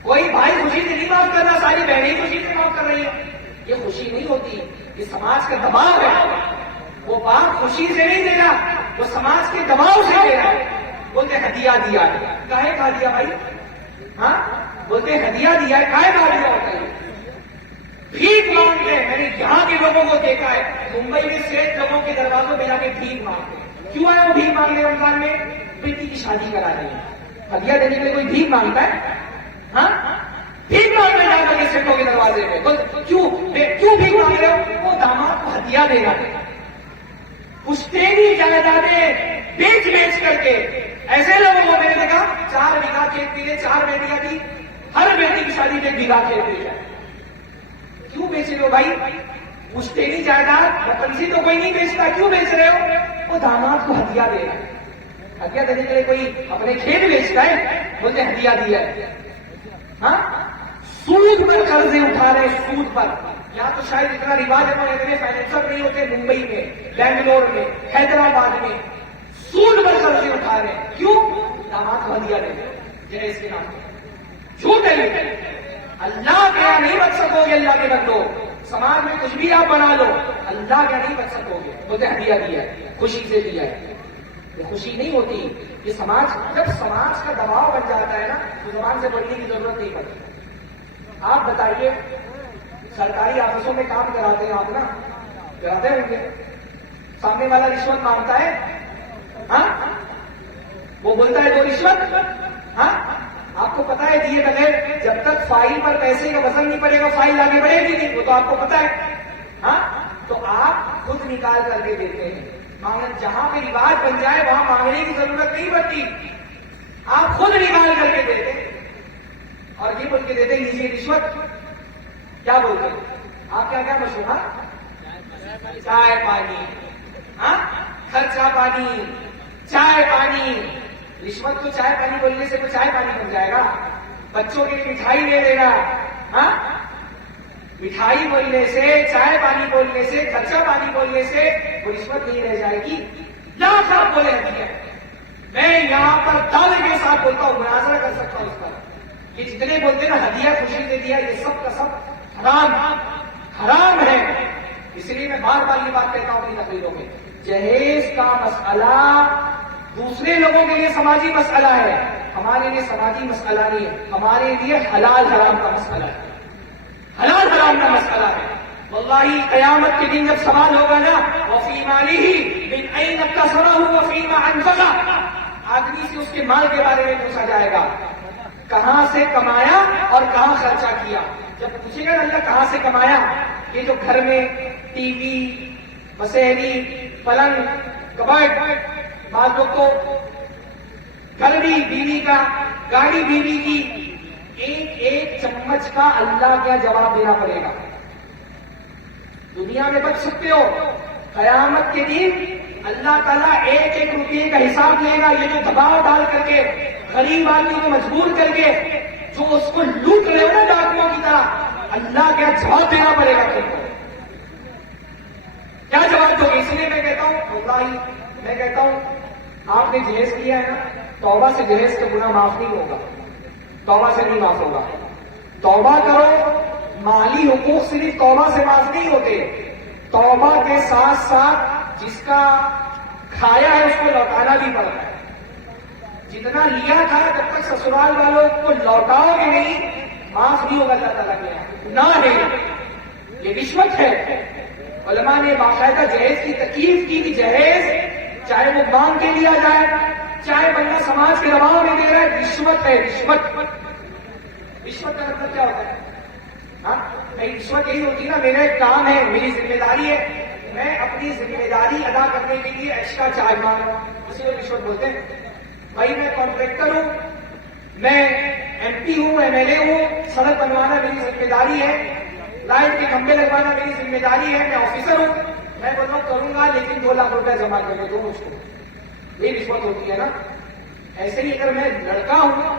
کوئی بھائی خوشی سے نہیں معاف کر رہا, ساری بہنیں خوشی سے معاف کر رہی ہیں. یہ خوشی نہیں ہوتی, یہ سماج کا دباؤ ہے. وہ باپ خوشی سے نہیں دے رہا, وہ سماج کے دباؤ سے دے رہا ہے. بولتے ہدیہ دیا ہے, کاہے کا دیا بھائی؟ ہاں بولتے ہدیہ دیا ہے, کاہے کا دیا ہوتا ہے؟ بھیک مانگتے ہیں. میں نے یہاں کے لوگوں کو دیکھا ہے, ممبئی میں سیٹ لوگوں کے دروازوں پہ جا کے بھیک مانگتے ہیں. کیوں آئے وہ بھیک مانگنے رمضان میں؟ بیٹی کی شادی کرا رہی ہے. ہدیہ دینے کے لیے کوئی بھیک مانگتا ہے؟ ہاں بھیک مانگنے جا کر کے سیٹوں کے دروازے پہ کیوں بھیک مانگ رہے ہو؟ وہ داماد کو ہدیہ دے رہا ہے. پشتینی جائیدادیں بیچ کر کے ایسے لوگوں کو میں نے دیکھا 4 بیگھہ کھیت دیے, 4 بیٹیاں تھی, ہر بیٹی کی شادی میں 1 بیگھہ کھیت دیا. کیوں بیچ رہے ہو بھائی؟ پشتینی جائیداد وطنسی تو کوئی نہیں بیچتا, کیوں بیچ رہے ہو؟ وہ داماد کو ہدیہ دے رہا ہے. ہدیہ دینے کے لیے کوئی اپنے کھیت بیچتا ہے؟ بولتے ہدیہ دیا ہے. ہاں سود پر قرضے اٹھا رہے, سود پر. یا تو شاید اتنا رواج ہے, اتنے فائنینسر نہیں ہوتے ممبئی میں, بنگلور میں, حیدرآباد میں, سود پر قرضے اٹھا رہے ہیں. کیوں؟ داماد کو ہدیہ دے رہے, جہیز کے نام پہ. جھوٹ ہے. اللہ کیا نہیں بچ سکو گے, اللہ کے بندو. سماج میں کچھ بھی آپ بنا لو, اللہ کیا نہیں بچ سکو گے. بولتے ہدیہ دیا ہے, خوشی سے دیا ہے. یہ خوشی نہیں ہوتی. یہ سماج, جب سماج کا دباؤ بن جاتا ہے نا تو زبان سے بولنے کی ضرورت نہیں پڑتی. آپ بتائیے, سرکاری آفسوں میں کام کراتے ہیں آپ نا, کراتے ہوں گے. سامنے والا رشوت مانگتا ہے, ہاں وہ بولتا ہے 2 رشوت. ہاں آپ کو پتا ہے دیے بغیر جب تک فائل پر پیسے کا وزن نہیں پڑے گا فائل آگے بڑھے گی نہیں, وہ تو آپ کو پتا ہے. ہاں تو آپ خود نکال کر کے دیتے ہیں. جہاں پہ رواج بن جائے وہاں مانگنے کی ضرورت نہیں پڑتی, آپ خود نکال کر کے دیتے ہیں. اور یہ بول کے دیتے لیجیے رشوت. کیا بولتے آپ؟ کیا مشہور؟ چائے پانی, ہاں خرچہ پانی, چائے پانی. رشوت تو چائے پانی بولنے سے تو چائے پانی بن جائے گا. بچوں کے لیے مٹھائی دے دے گا, ہاں مٹھائی بولنے سے, چائے پانی بولنے سے, خرچہ پانی بولنے سے وہ رشوت نہیں رہ جائے گی. لاکھ آپ بولے ہدیہ. میں یہاں پر دعوے کے ساتھ بولتا ہوں, مناظرہ کر سکتا ہوں اس پر. یہ جتنے بولتے نا ہدیہ خوشی سے دیا, یہ سب کا سب حرام ہے. اس لیے میں بار بار یہ بات کہتا ہوں اپنی تقریروں میں, جہیز کا مسئلہ دوسرے لوگوں کے لیے سماجی مسئلہ ہے, ہمارے لیے سماجی مسئلہ نہیں ہے. ہمارے لیے حلال حرام کا مسئلہ ہے, حلال حرام کا مسئلہ ہے. واللہ قیامت کے دن جب سوال ہوگا نا, وفی مالہ من این اکتسبہ وفیما انفقہ, آدمی سے اس کے مال کے بارے میں پوچھا جائے گا, کہاں سے کمایا اور کہاں خرچہ کیا. جب پوچھے گا نا اللہ کہاں سے کمایا, یہ جو گھر میں ٹی وی, مسہری, پلنگ, کبڈ, بعض لوگ تو گھر بھی بیوی کا, گاڑی بیوی کی, ایک چمچ کا اللہ کیا جواب دینا پڑے گا. دنیا میں بچ سکتے ہو, قیامت کے دن اللہ تعالیٰ 1 روپے کا حساب لے گا. یہ جو دباؤ ڈال کر کے غریب آدمی کو مجبور کر کے جو اس کو لوٹ رہے ہو نا ڈاکوؤں کی طرح, اللہ کیا جواب دینا پڑے گا تم کو. کیا جواب دو گے؟ اس لیے میں کہتا ہوں, واللہ میں کہتا ہوں, آپ نے جہیز کیا ہے نا, توبہ سے جہیز کا گناہ معاف نہیں ہوگا, توبہ سے نہیں معاف ہوگا. توبہ کرو. مالی حقوق صرف توبہ سے معاف نہیں ہوتے, توبہ کے ساتھ ساتھ جس کا کھایا ہے اس کو لوٹانا بھی پڑتا ہے. جتنا لیا تھا جب تک سسرال والوں کو لوٹاؤ گے نہیں, معاف نہیں ہوگا اللہ تعالیٰ کے یہاں. گناہ ہے, یہ رشوت ہے. علماء نے باقاعدہ جہیز کی تکلیف کی کہ جہیز چاہے وہ مانگ کے لیا جائے, چاہے بندہ سماج کے دباؤ میں دے رہا ہے, رشوت ہے. رشوت کا مطلب کیا ہوتا ہے؟ ہاں نہیں, رشوت یہی ہوتی ہے نا, میرا ایک کام ہے, میری ذمہ داری ہے, میں اپنی ذمہ داری ادا کرنے کے لیے ایکسٹرا چارج مانگ رہا ہوں، اسی کو رشوت بولتے ہیں. بھائی میں کانٹریکٹر ہوں، میں ایم پی ہوں، ایم ایل اے ہوں، سڑک بنوانا میری ذمہ داری ہے، لائٹ کے کھمبے لگوانا میری ذمہ داری ہے، میں آفیسر ہوں، میں بول رہا ہوں کروں گا لیکن 2 لاکھ روپے جمع کر کے دو مجھ کو. یہ رشوت ہوتی ہے نا. ایسے ہی اگر میں لڑکا ہوں،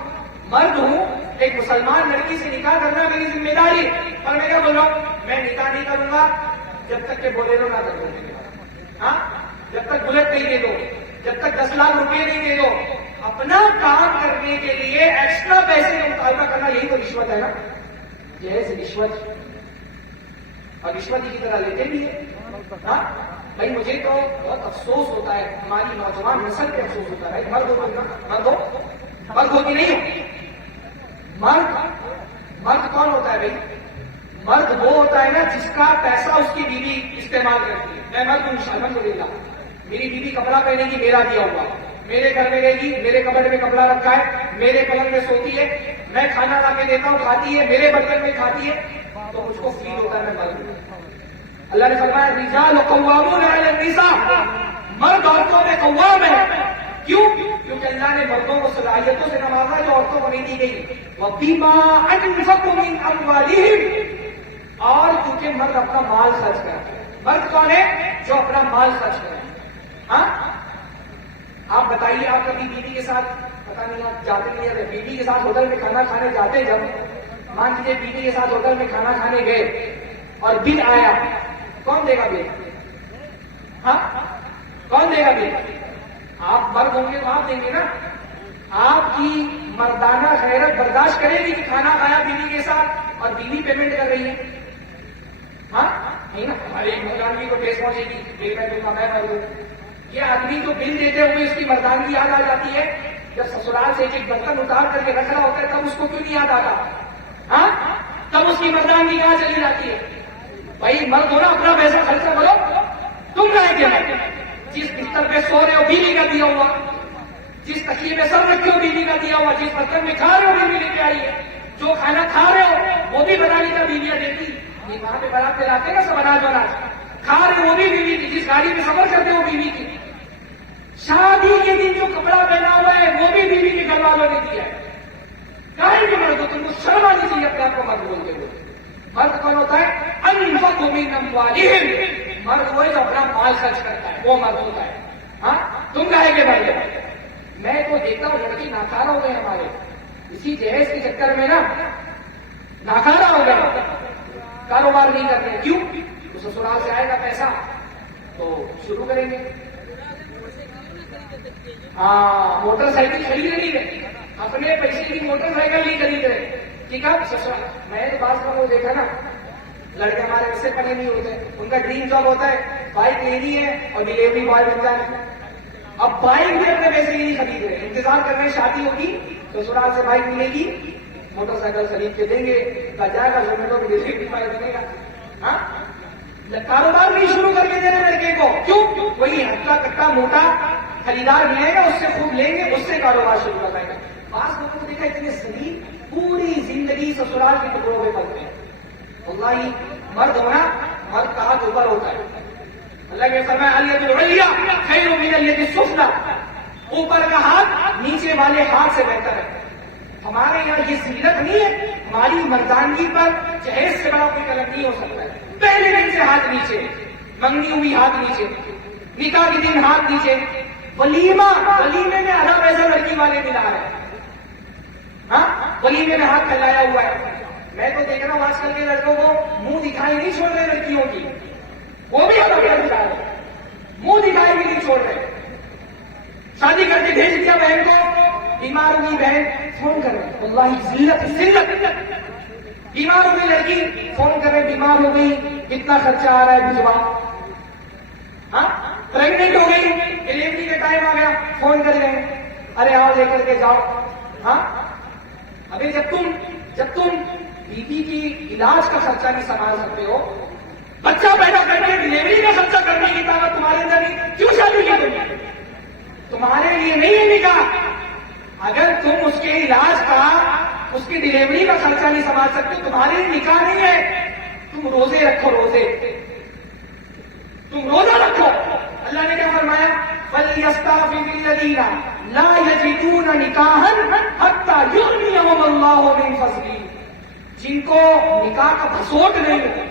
مرد ہوں، ایک مسلمان لڑکی سے نکاح کرنا میری ذمہ داری ہے، اور میں کیا بول رہا ہوں، میں نکاح نہیں کروں گا جب تک کہ بولیرو نہ کر دو. ہاں، جب تک بلٹ نہیں دے دو، جب تک 10 لاکھ روپے نہیں دے دو. اپنا کام کرنے کے لیے ایکسٹرا پیسے کا مطالبہ کرنا یہی تو رشوت ہے نا. جیسے رشوت، اور رشوت کی طرح لیتے بھی ہیں. ہاں بھائی مجھے تو بہت افسوس ہوتا ہے، ہماری نوجوان نسل پہ افسوس ہوتا ہے. مرد ہو مرد ہوتی نہیں ہو. مرد کون ہوتا ہے بھائی؟ مرد وہ ہوتا ہے نا جس کا پیسہ اس کی بیوی استعمال کرتی ہے. میں مرد ہوں الحمدللہ، میری بیوی کپڑا پہنے گی میرا دیا ہوا، میرے گھر میں رہے گی، میرے کپڑے میں کپڑا رکھا ہے، میرے پلنگ میں سوتی ہے، میں کھانا لا کے دیتا ہوں کھاتی ہے، میرے برتن میں کھاتی ہے، تو مجھ کو فیل ہوتا ہے میں مرد ہوں. اللہ نے فرمایا الرجال قوامون علی النساء، مرد عورتوں میں قوام ہے. کیوں؟ کیونکہ اللہ نے مردوں کو صلاحیتوں سے نوازا جو عورتوں کو نہیں دی گئی. وَبِمَا أَنفَقُوا مِنْ أَمْوَالِهِمْ، اور کیونکہ مرد اپنا مال خرچ کرتا ہے. مرد کون ہے؟ جو اپنا مال خرچ کرے. ہاں آپ بتائیے، آپ کبھی بیوی کے ساتھ پتہ نہیں آپ جاتے نہیں ہیں، بیوی کے ساتھ ہوٹل میں کھانا کھانے جاتے، جب مان لیجیے بیوی کے ساتھ ہوٹل میں کھانا کھانے گئے اور بل آیا، کون دے گا بل؟ ہاں کون دے گا بل؟ آپ مرد ہوں گے تو آپ دیں گے نا. آپ کی مردانہ غیرت برداشت کرے گی کہ کھانا کھایا بیوی کے ساتھ اور بیوی پیمنٹ کر رہی ہے؟ ہاں نہیں نا. ہمارے ایک مردانگی کو ٹیس پہنچے گی، بل میں دوں گا میں بھر دوں. یہ آدمی جو بل دیتے ہوئے اس کی مردانگی یاد آ جاتی ہے، جب سسرال سے ایک برتن اتار کر کے رکھ رہا ہوتا ہے تب اس کو کیوں نہیں یاد آتا؟ ہاں تب اس کی مردانگی کہاں چلی جاتی ہے؟ بھائی مرد ہو نا، اپنا پیسہ خرچہ کرو. تم رہے کیا؟ جس بستر پہ سو رہے ہو بیوی کا دیا ہوا، جس تکیے میں سر رکھے ہو بیوی کا دیا ہوا، جس برتن میں کھا رہے ہو بیوی لے کے آئی ہے، جو کھانا کھا رہے ہو وہ بھی بنانے کا بیویاں دیتی. یہ وہاں پہ بارات پہ لاتے نا سب اناج کھا رہے ہو وہ بھی بیوی کی، جس گاڑی میں سفر کرتے ہو بیوی کی. شادی کے دن جو کپڑا پہنا ہوا ہے وہ بھی بیوی کے گھر والوں نے دیا ہے. کہیں بھی مرد ہو، تم کو شرم آنی چاہیے اپنے آپ کو مرد بولتے ہوئے. مرد کون ہوتا ہے؟ انفقوا من اموالہم، مرد وہ جو اپنا مال خرچ کرتا ہے وہ مرد ہوتا ہے. ہاں تم کہے گے بھائی میں تو دیکھتا ہوں لڑکی ناکارہ ہو گئے ہمارے اسی جہیز کے چکر میں نا، ناکارہ ہو گئے، کاروبار نہیں کرتے. کیوں؟ تو سسرال سے آئے گا پیسہ تو شروع کریں گے. ہاں موٹر سائیکل خرید نہیں رہے، اپنے پیسے کی موٹر سائیکل نہیں خرید رہے. ٹھیک ہے سسرال میں تو بعض کا وہ دیکھا نا، لڑکے ہمارے اس سے پڑے نہیں ہوتے، ان کا ڈریم جاب ہوتا ہے بائک لینی ہے اور ڈلیوری بوائے بن جانا. اب بائک بھی اپنے پیسے ہی نہیں خرید رہے، انتظار کر رہے ہیں شادی ہوگی سسرال سے بائک ملے گی، موٹر سائیکل خرید کے دیں گے، جائے گا زومیٹو کی ڈلیوری بوائے بنے گا. ہاں کاروبار بھی شروع کر کے دے رہے لڑکے کو. کیوں؟ وہی ہلکا کٹا موٹا خریدار ملے گا، اس سے خوب لیں گے، اس سے کاروبار شروع کر پائے گا. بعض لوگوں کو دیکھا اتنے سلیم پوری زندگی سسرال کے ٹکڑوں پہ پلتے ہیں. واللہ مرد ہونا، مرد کا ہاتھ اوپر ہوتا ہے. اللہ کے فرمایا الید العلیٰ خیر من الید السفلیٰ، اوپر کا ہاتھ نیچے والے ہاتھ سے بہتر ہے. ہمارے یہاں یہ ذلت نہیں ہے، ہماری مردانگی پر جہیز سے بڑا کوئی قلم نہیں ہو سکتا ہے. پہلے دن سے ہاتھ نیچے، منگنی ہوئی ہاتھ نیچے، نکاح کے دن ہاتھ نیچے، ولیمے میں آدھا پیسہ لڑکی والے ملا ہے. ہاں ولیمے میں ہاتھ پھیلایا ہوا ہے. میں تو دیکھ رہا ہوں آج کل کے لڑکوں کو منہ دکھائی نہیں چھوڑ رہے لڑکیوں کی، وہ بھی ہمیں ملا رہے، منہ دکھائی بھی نہیں چھوڑ رہے. شادی کر کے بھیج دیا بہن کو، بیمار ہوئی بہن فون کر رہے، واللہ ذلت. بیمار ہو گئی لڑکی فون کر رہے، بیمار ہو گئی کتنا خرچہ آ رہا ہے بھجوا. ہاں پریگنٹ ہو گئی، ڈلیوری کا ٹائم آ گیا، فون کر رہے ہیں ارے آؤ لے کر کے جاؤ. ہاں ابھی جب تم بیوی کی علاج کا خرچہ نہیں سنبھال سکتے ہو، بچہ پیدا کرنے ڈلیوری کا خرچہ کرنے کی طاقت تمہارے اندر نہیں، کیوں شادی کی تم؟ تمہارے لیے نہیں ہے نکاح. اگر تم اس کے علاج کا، اس کی ڈلیوری کا خرچہ نہیں سنبھال سکتے، تمہارے لیے نکاح نہیں ہے. تم روزے رکھو، روزے تم روزہ رکھو. اللہ نے کیا فرمایا؟ فَلْيَسْتَعْفِفِ الَّذِينَ لَا يَجِدُونَ نِكَاحًا حَتَّى يُغْنِيَهُمُ اللَّهُ مِنْ فَضْلِهِ. جن کو نکاح کا بھسوٹ نہیں ہو،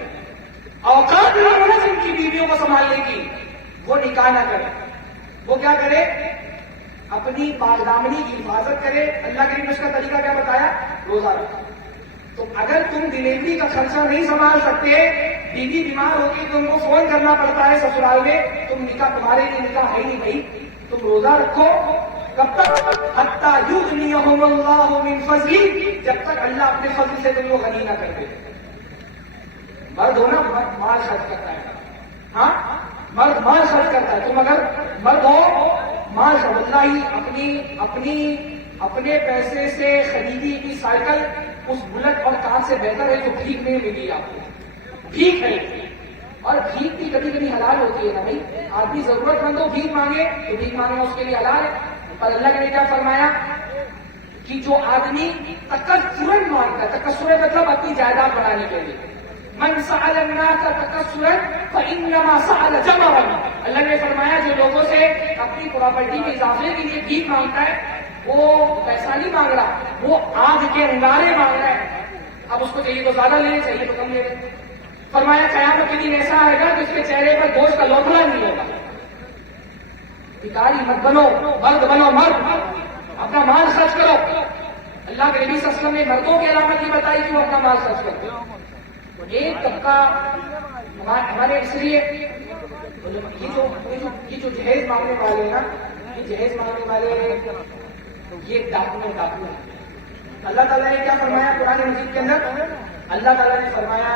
اوقات نہیں ہو نا جن کی بیویوں کو سنبھالنے کی، وہ نکاح نہ کرے. وہ کیا کرے؟ اپنی پاکدامنی کی حفاظت کرے. اللہ کے لیے اس کا طریقہ کیا بتایا؟ روزہ رکھو. تو اگر تم ڈلیوری کا خرچہ نہیں سنبھال سکتے، بیوی بیمار ہوتی تم کو فون کرنا پڑتا ہے سسرال میں، تمہارے لیے نکاح ہے نہیں بھائی، تم روزہ رکھو. کب تک؟ حتی یغنیہم اللہ من فضلہ، جب تک اللہ اپنے فضل سے تم کو غنی نہ کر دے. مرد ہونا مال خرچ کرتا ہے. ہاں مرد مال خرچ کرتا ہے. تم اگر مرد ہو مال خرچ، اللہ ہی اپنے پیسے سے خریدی کی سائیکل اس بلٹ اور کار سے بہتر ہے جو بھیک نہیں ملی آپ کو. بھیک ہے، اور بھیک بھی کبھی کبھی حلال ہوتی ہے نا بھائی. آدمی ضرورت مند ہو بھیک مانگے تو بھیک مانگنا اس کے لیے حلال ہے. پر اللہ نے کیا فرمایا کہ جو آدمی تکثرا مانگتا ہے، تکثر مطلب اپنی جائیداد بڑھانے کے لیے، من سأل الناس تکثرا فإنما سأل جمعا. اللہ نے فرمایا جو لوگوں سے اپنی پراپرٹی کے اضافے کے لیے بھیک مانگتا ہے وہ پیسہ نہیں مانگ رہا، وہ آگ کے انگارے مانگ رہا ہے. اب اس کو چاہیے تو زیادہ لے، چاہیے تو کم لے. فرمایا قیامت کے دن ایسا آئے گا جس کے چہرے پر گوشت کا لوتھڑا نہیں ہوگا. بھکاری مت بنو، مرد بنو. مرد اپنا مال خرچ کرو. اللہ کے نبی صلی اللہ علیہ وسلم نے مردوں کی علامت یہ بتائی کہ وہ اپنا مال خرچ کرو. ایک طبقہ ہمارے اس لیے یہ جو جہیز مانگنے والے ہیں نا، یہ جہیز مانگنے والے یہ ڈاکو ہیں. اللہ تعالیٰ نے کیا فرمایا قرآن مجید کے اندر؟ اللہ تعالیٰ نے فرمایا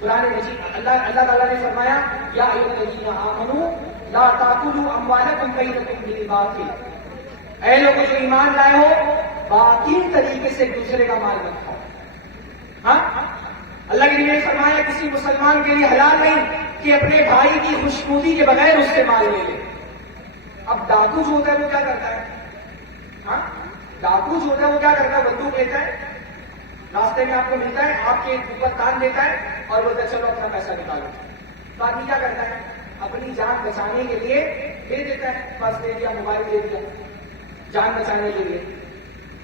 قرآن مجید اللہ تعالیٰ نے فرمایا یا ایھا الذین آمنوا لا تاکلوا اموالکم بینکم بالباطل. اے لوگوں جو ایمان لائے ہو، باطل طریقے سے دوسرے کا مال مت کھاؤ. ہاں اللہ کے لیے فرمایا کسی مسلمان کے لیے حلال نہیں کہ اپنے بھائی کی خوشنودی کے بغیر اس سے مال لے لے. اب ڈاکو جو ہوتا ہے وہ کیا کرتا ہے؟ ہاں ڈاکو جو ہوتا ہے وہ کیا کرتا ہے؟ بندوق لیتا ہے، راستے میں آپ کو ملتا ہے، آپ کے اوپر تان دیتا ہے اور بولتا ہے چلو اپنا پیسہ نکالو. تو آدمی کیا کرتا ہے؟ اپنی جان بچانے کے لیے دے دیتا ہے، بس دے دیا، موبائل دے دیا جان بچانے کے لیے.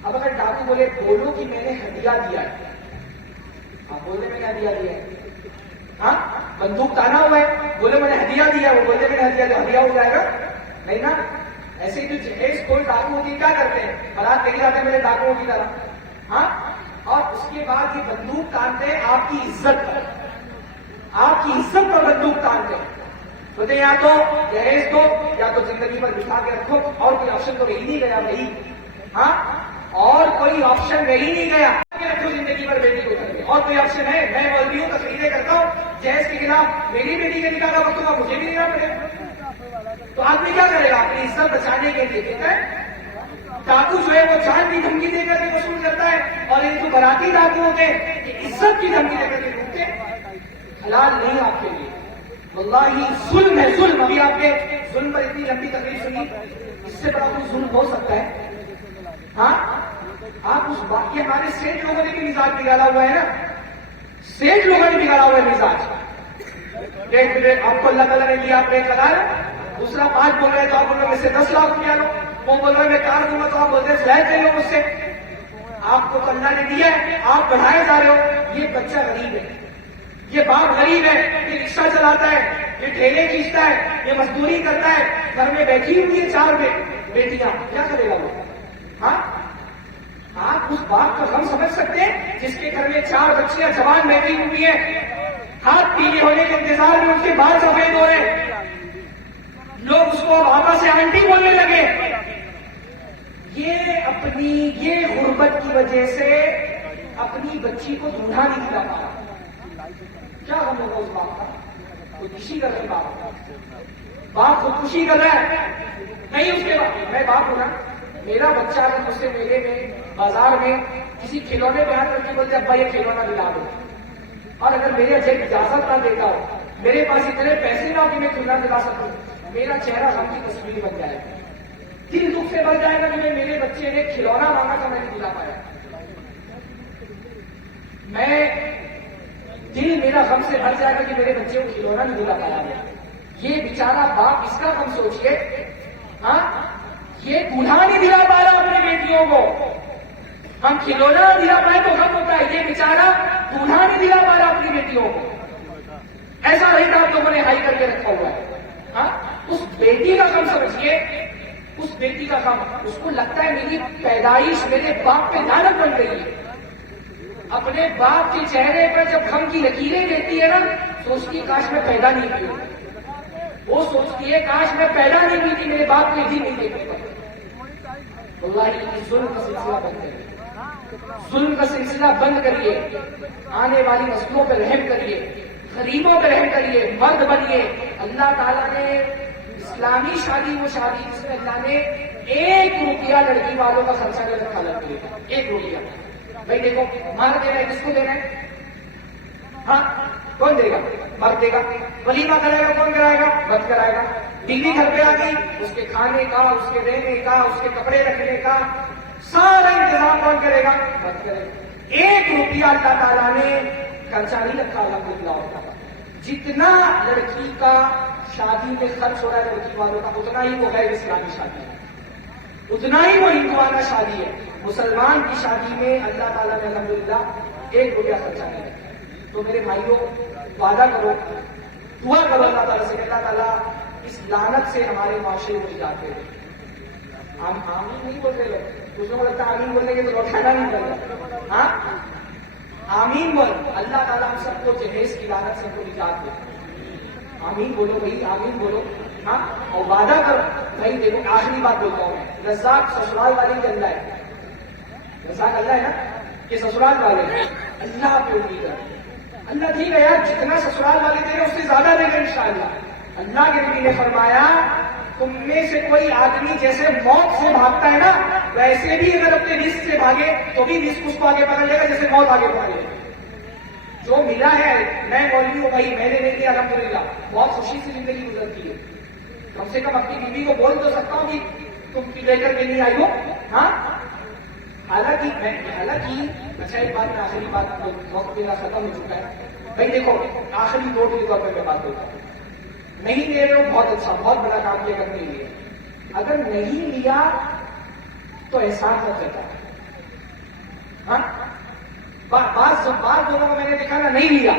اب اگر ڈاکو بولے بولو کہ میں نے ہدیہ دیا ہے، آپ بولے میں نے ہدیہ دیا ہے، ہاں بندوق تانا ہوا ہے، بولے میں نے ہدیہ دیا ہے، وہ بولے میں نے ہدیہ دیا، ہدیہ ہو جائے گا نہیں نا. ایسے ہی جو جہیز کوئی ڈاکو ہوتی ہے کیا کرتے ہیں؟ بارات لے جاتے ہیں میرے ڈاکو کی طرح، ہاں اور اس کے بعد یہ بندوق تانتے ہیں آپ کی عزت پر بندوق تانتے ہیں. بولتے یا تو جہیز دو یا تو زندگی پر بٹھا کے رکھو، اور کوئی آپشن تو رہی نہیں گیا بھائی. ہاں اور کوئی آپشن رہی نہیں گیا کہ رکھو زندگی پر بیٹی کو کر کے. اور کوئی آپشن ہے؟ میں مولویوں تقریریں کرتا ہوں جہیز کے خلاف، میری بیٹی کے نکاح کا وقت ہوگا مجھے بھی لینا پڑے گا. تو آدمی کیا کرے گا؟ اپنی عزت بچانے کے لیے دیتا ہے. ڈاکو جو ہے وہ جان کی دھمکی دے کر کے وصول کرتا ہے، اور یہ جو براتی ڈاکو ہوتے ہیں یہ عزت کی دھمکی دے کر کے ڈھونڈتے ہیں. حلال نہیں آپ کے لیے، واللہ ظلم ہے، ظلم. ابھی آپ کے ظلم پر اتنی لمبی تقریر سنی، اس سے بڑا کوئی ظلم ہو سکتا ہے؟ ہاں آپ اس باقی ہمارے سیٹ لوگوں نے بھی مزاج بگاڑا ہوا ہے نا، سیٹ لوگوں نے بگاڑا ہوا ہے مزاج. آپ کو اللہ تعالیٰ نے دیا، آپ نے قرار، دوسرا 5 بول رہے تو آپ بول رہے میں سے 10 لاکھ روپیہ لو، وہ بول رہے میں 4 دوں گا تو آپ بول رہے فلیٹ لے لو مجھ سے. آپ کو تو اللہ نے دیا ہے، آپ بڑھائے جا رہے ہو. یہ بچہ غریب ہے، یہ باپ غریب ہے، یہ رکشہ چلاتا ہے، یہ ٹھیلے کھینچتا ہے، یہ مزدوری کرتا ہے، گھر میں بیٹھی ہوئی ہے 4 بیٹیاں، کیا کرے گا وہ؟ ہاں آپ اس باپ کا غم سمجھ سکتے ہیں جس کے گھر میں 4 بچیاں جوان بیٹھی ہوئی ہیں، ہاتھ پیلے ہونے کے انتظار میں ان کے بال سفید ہو رہے ہیں، لوگ اس کو آپا سے آنٹی بولنے لگے. یہ غربت کی وجہ سے اپنی بچی کو دولہا نہیں دلا پا رہا. کیا غم ہوگا اس باپ کا؟ خودکشی کر رہے باپ خودکشی کر رہا ہے. نہیں اس کے بعد میں باپ ہوں نا، میرا بچہ اگر مجھ سے میلے میں بازار میں کسی کھلونے پہ ہاتھ کر کے بولتے ابا یہ کھلونا دلا دو، اور اگر میرے جیب اجازت نہ دیتا ہو، میرے پاس اتنے پیسے نہ ہو کہ میں کھلونا دلا سکوں، میرا چہرہ غم کی تصویر بن جائے گا. دل دکھ سے بن جائے گا کہ میرے بچے نے کھلونا مانگا تھا میں نے دلا پایا. میں دل میرا غم سے بھر جائے گا کہ میرے بچے کو کھلونا نہیں دلا پایا ہے. یہ بیچارہ باپ اس کا غم سوچیے. ہاں یہ بوڑھا نہیں دلا پا رہا اپنی بیٹیوں کو. ہم کھلونا دلا پائے تو غم ہوتا ہے, یہ بیچارہ بوڑھا نہیں دلا پا رہا اپنی بیٹیوں کو. ایسا نہیں تھا آپ لوگوں نے ہائی کر کے رکھا ہوا ہے. ہاں اس بیٹی کا غم سمجھیے, اس بیٹی کا غم. اس کو لگتا ہے میری پیدائش میرے باپ پہ لعنت بن گئی ہے. اپنے باپ کے چہرے پر جب غم کی لکیریں دیکھتی ہے نا, سوچتی کاش میں پیدا نہیں ہوئی. وہ سوچتی ہے کاش میں پیدا نہیں ہوئی تھی, میرے باپ کو بھی نہیں دیکھ پاتا. اللہ ظلم کا سلسلہ بند کریے, ظلم کا سلسلہ بند کریے. آنے والی نسلوں پہ رحم کریے, غریبوں پہ رحم کریے, مرد بنیے. اللہ تعالیٰ نے اسلامی شادی وہ شادی جس میں اللہ نے 1 روپیہ لڑکی والوں کا خرچہ نہیں رکھا لگے گا. 1 روپیہ. بھائی دیکھو مار دینا ہے, کس کو دینا ہے؟ ہاں کون دے گا؟ مرد دے گا. ولیمہ کرائے گا کون کرائے گا؟ مرد کرائے گا. بیوی گھر پہ آ گئی, اس کے کھانے کا, اس کے رہنے کا, اس کے کپڑے رکھنے کا سارا انتظام کون کرے گا؟ مرد کرے گا. 1 روپیہ اللہ تعالیٰ نے خرچہ نہیں رکھا الحمدللہ ہوتا. جتنا لڑکی کا شادی میں خرچ ہو رہا ہے لڑکی والوں کا, اتنا ہی وہ غیر اسلامی شادی ہے, اتنا ہی وہ ہندوانہ شادی ہے. مسلمان کی شادی میں اللہ تعالیٰ نے الحمدللہ 1 روپیہ خرچہ نہیں رکھا. تو میرے بھائیوں وعدہ کرو, دعا کرو اللہ تعالیٰ سے کہ اللہ تعالیٰ اس لعنت سے ہمارے معاشرے کو نجات دے. ہم آمین نہیں بول رہے لوگ, کچھ لوگوں کو لگتا ہے آمین بولنے کے تو لوٹانا نہیں کر رہا. ہاں آمین بول. اللہ تعالیٰ ہم سب کو جہیز کی لعنت سے ہم کو نجات دے. آمین بولو بھائی, آمین بولو. ہاں اور وعدہ کرو بھائی. دیکھو آخری بات بولتا ہوں میں, رزاق سسرال والے کے اللہ ہے. رزاق اللہ ہے نا, کہ سسرال والے ہیں. اللہ پہ امید ہے. اللہ ٹھیک ہے یار, جتنا سسرال والے دے رہے اس سے زیادہ دے گا انشاءاللہ. اللہ کے نبی نے فرمایا تم میں سے کوئی آدمی جیسے موت سے بھاگتا ہے نا, ویسے بھی اگر اپنے رزق سے بھاگے تو بھی رزق اس کو آگے پکڑ لے گا جیسے موت آگے بھاگے. جو ملا ہے, میں مولوی ہوں بھائی, میں نے لے لیا الحمدللہ, بہت خوشی سے زندگی گزرتی ہے. کم سے کم اپنی بیوی کو بول تو سکتا ہوں کہ تم لے کر کے نہیں آئی ہو. ہاں حالانکہ اچھا ایک بات, میں آخری بات, وقت میرا ختم ہو چکا ہے بھائی. دیکھو آخری نوٹ کے طور پہ میں بات کرتا ہوں. نہیں لے رہے ہو بہت اچھا, بہت بڑا کام کیا, اگر نہیں لیا, اگر نہیں لیا تو احساس مت کرتا. ہاں بعض لوگوں کو میں نے دیکھا نا نہیں لیا,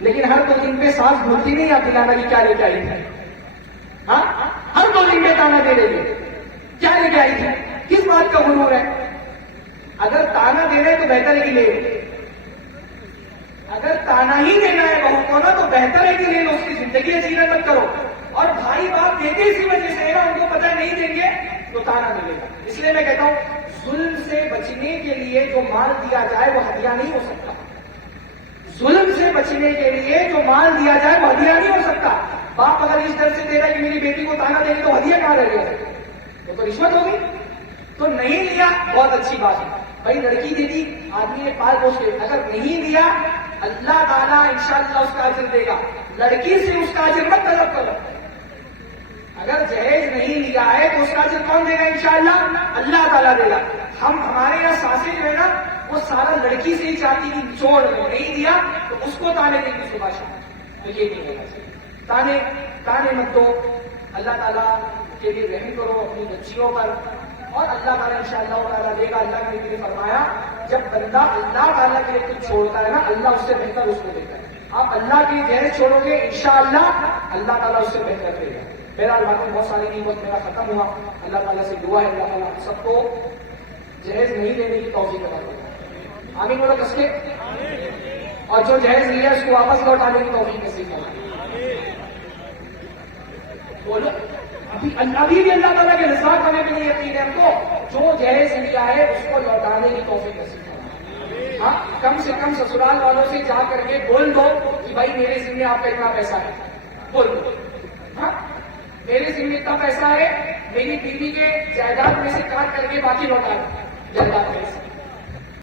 لیکن ہر 2 دن پہ سانس بھولتی نہیں آپ دلانا کہ کیا لے کے آئی تھی. ہاں ہر 2 دن پہ تانا دے رہی ہے, کیا لے کے آئی تھی, کس بات کا غرور ہے. اگر تانا دینا ہے تو بہتر ہے کہ لے لو. اگر تانا ہی دینا ہے بہو کو نا, تو بہتر ہے کہ لے لو, اس کی زندگی اچھی مت کرو. اور بھائی باپ دیتے اسی وجہ سے ہے نا, ان کو پتہ نہیں دیں گے تو تانا ملے گا. اس لیے میں کہتا ہوں ظلم سے بچنے کے لیے جو مال دیا جائے وہ ہدیہ نہیں ہو سکتا. ظلم سے بچنے کے لیے جو مال دیا جائے وہ ہدیہ نہیں ہو سکتا. باپ اگر اس ڈر سے دے رہا ہے کہ میری بیٹی کو تانا دے گی تو ہدیہ کہاں رہ گیا, وہ تو رشوت ہوگی. تو نہیں لیا بہت اچھی بات ہے بھائی. لڑکی دے دی, آدمی نے پال پوچھ کے, اگر نہیں لیا اللہ تعالیٰ انشاءاللہ اس کا اجر دے گا. لڑکی سے اس کا اجر مت طلب کرو. اگر جہیز نہیں لیا ہے تو اس کا اجر کون دے گا انشاءاللہ؟ اللہ تعالیٰ دے گا. ہمارے یہاں ساسیں جو ہے نا, وہ سارا لڑکی سے ہی چاہتی کہ چھوڑ دو, نہیں دیا تو اس کو تانے دیں گی صبح شام. تو یہ نہیں ہوگا. تانے مت دو. اللہ تعالیٰ کے لیے رحم کرو اپنی بچیوں پر, اور اللہ تعالیٰ انشاءاللہ تعالیٰ دے گا. اللہ کے نبی نے فرمایا جب بندہ اللہ تعالیٰ کے لیے کچھ چھوڑتا ہے نا, اللہ اس سے بہتر اس کو دیتا ہے. آپ اللہ کے جہیز چھوڑو گے انشاءاللہ اللہ تعالیٰ اس سے بہتر دے گا. میرا باتیں بہت ساری نہیں, وقت میرا ختم ہوا. اللہ تعالیٰ سے دعا ہے اللہ تعالیٰ سب کو جہیز نہیں لینے کی توفیق عطا کرے. آمین بولو کس کے. اور جو جہیز لیا اس کو واپس لوٹانے کی توفیق نصیب ہو. بولو ابھی بھی اللہ تعالیٰ کے رزاق ہونے پہ نہیں یقین ہے ہم کو. جو جہیز لیا ہے اس کو لوٹانے کی توفیق نصیب ہو. ہاں کم سے کم سسرال والوں سے جا کر کے بول دو کہ بھائی میرے ذمہ آپ کا اتنا پیسہ ہے, بول دو. ہاں میرے ذمہ اتنا پیسہ ہے, میری بیوی کے جائیداد میں سے کاٹ کر کے باقی لوٹا دو. جائیداد میں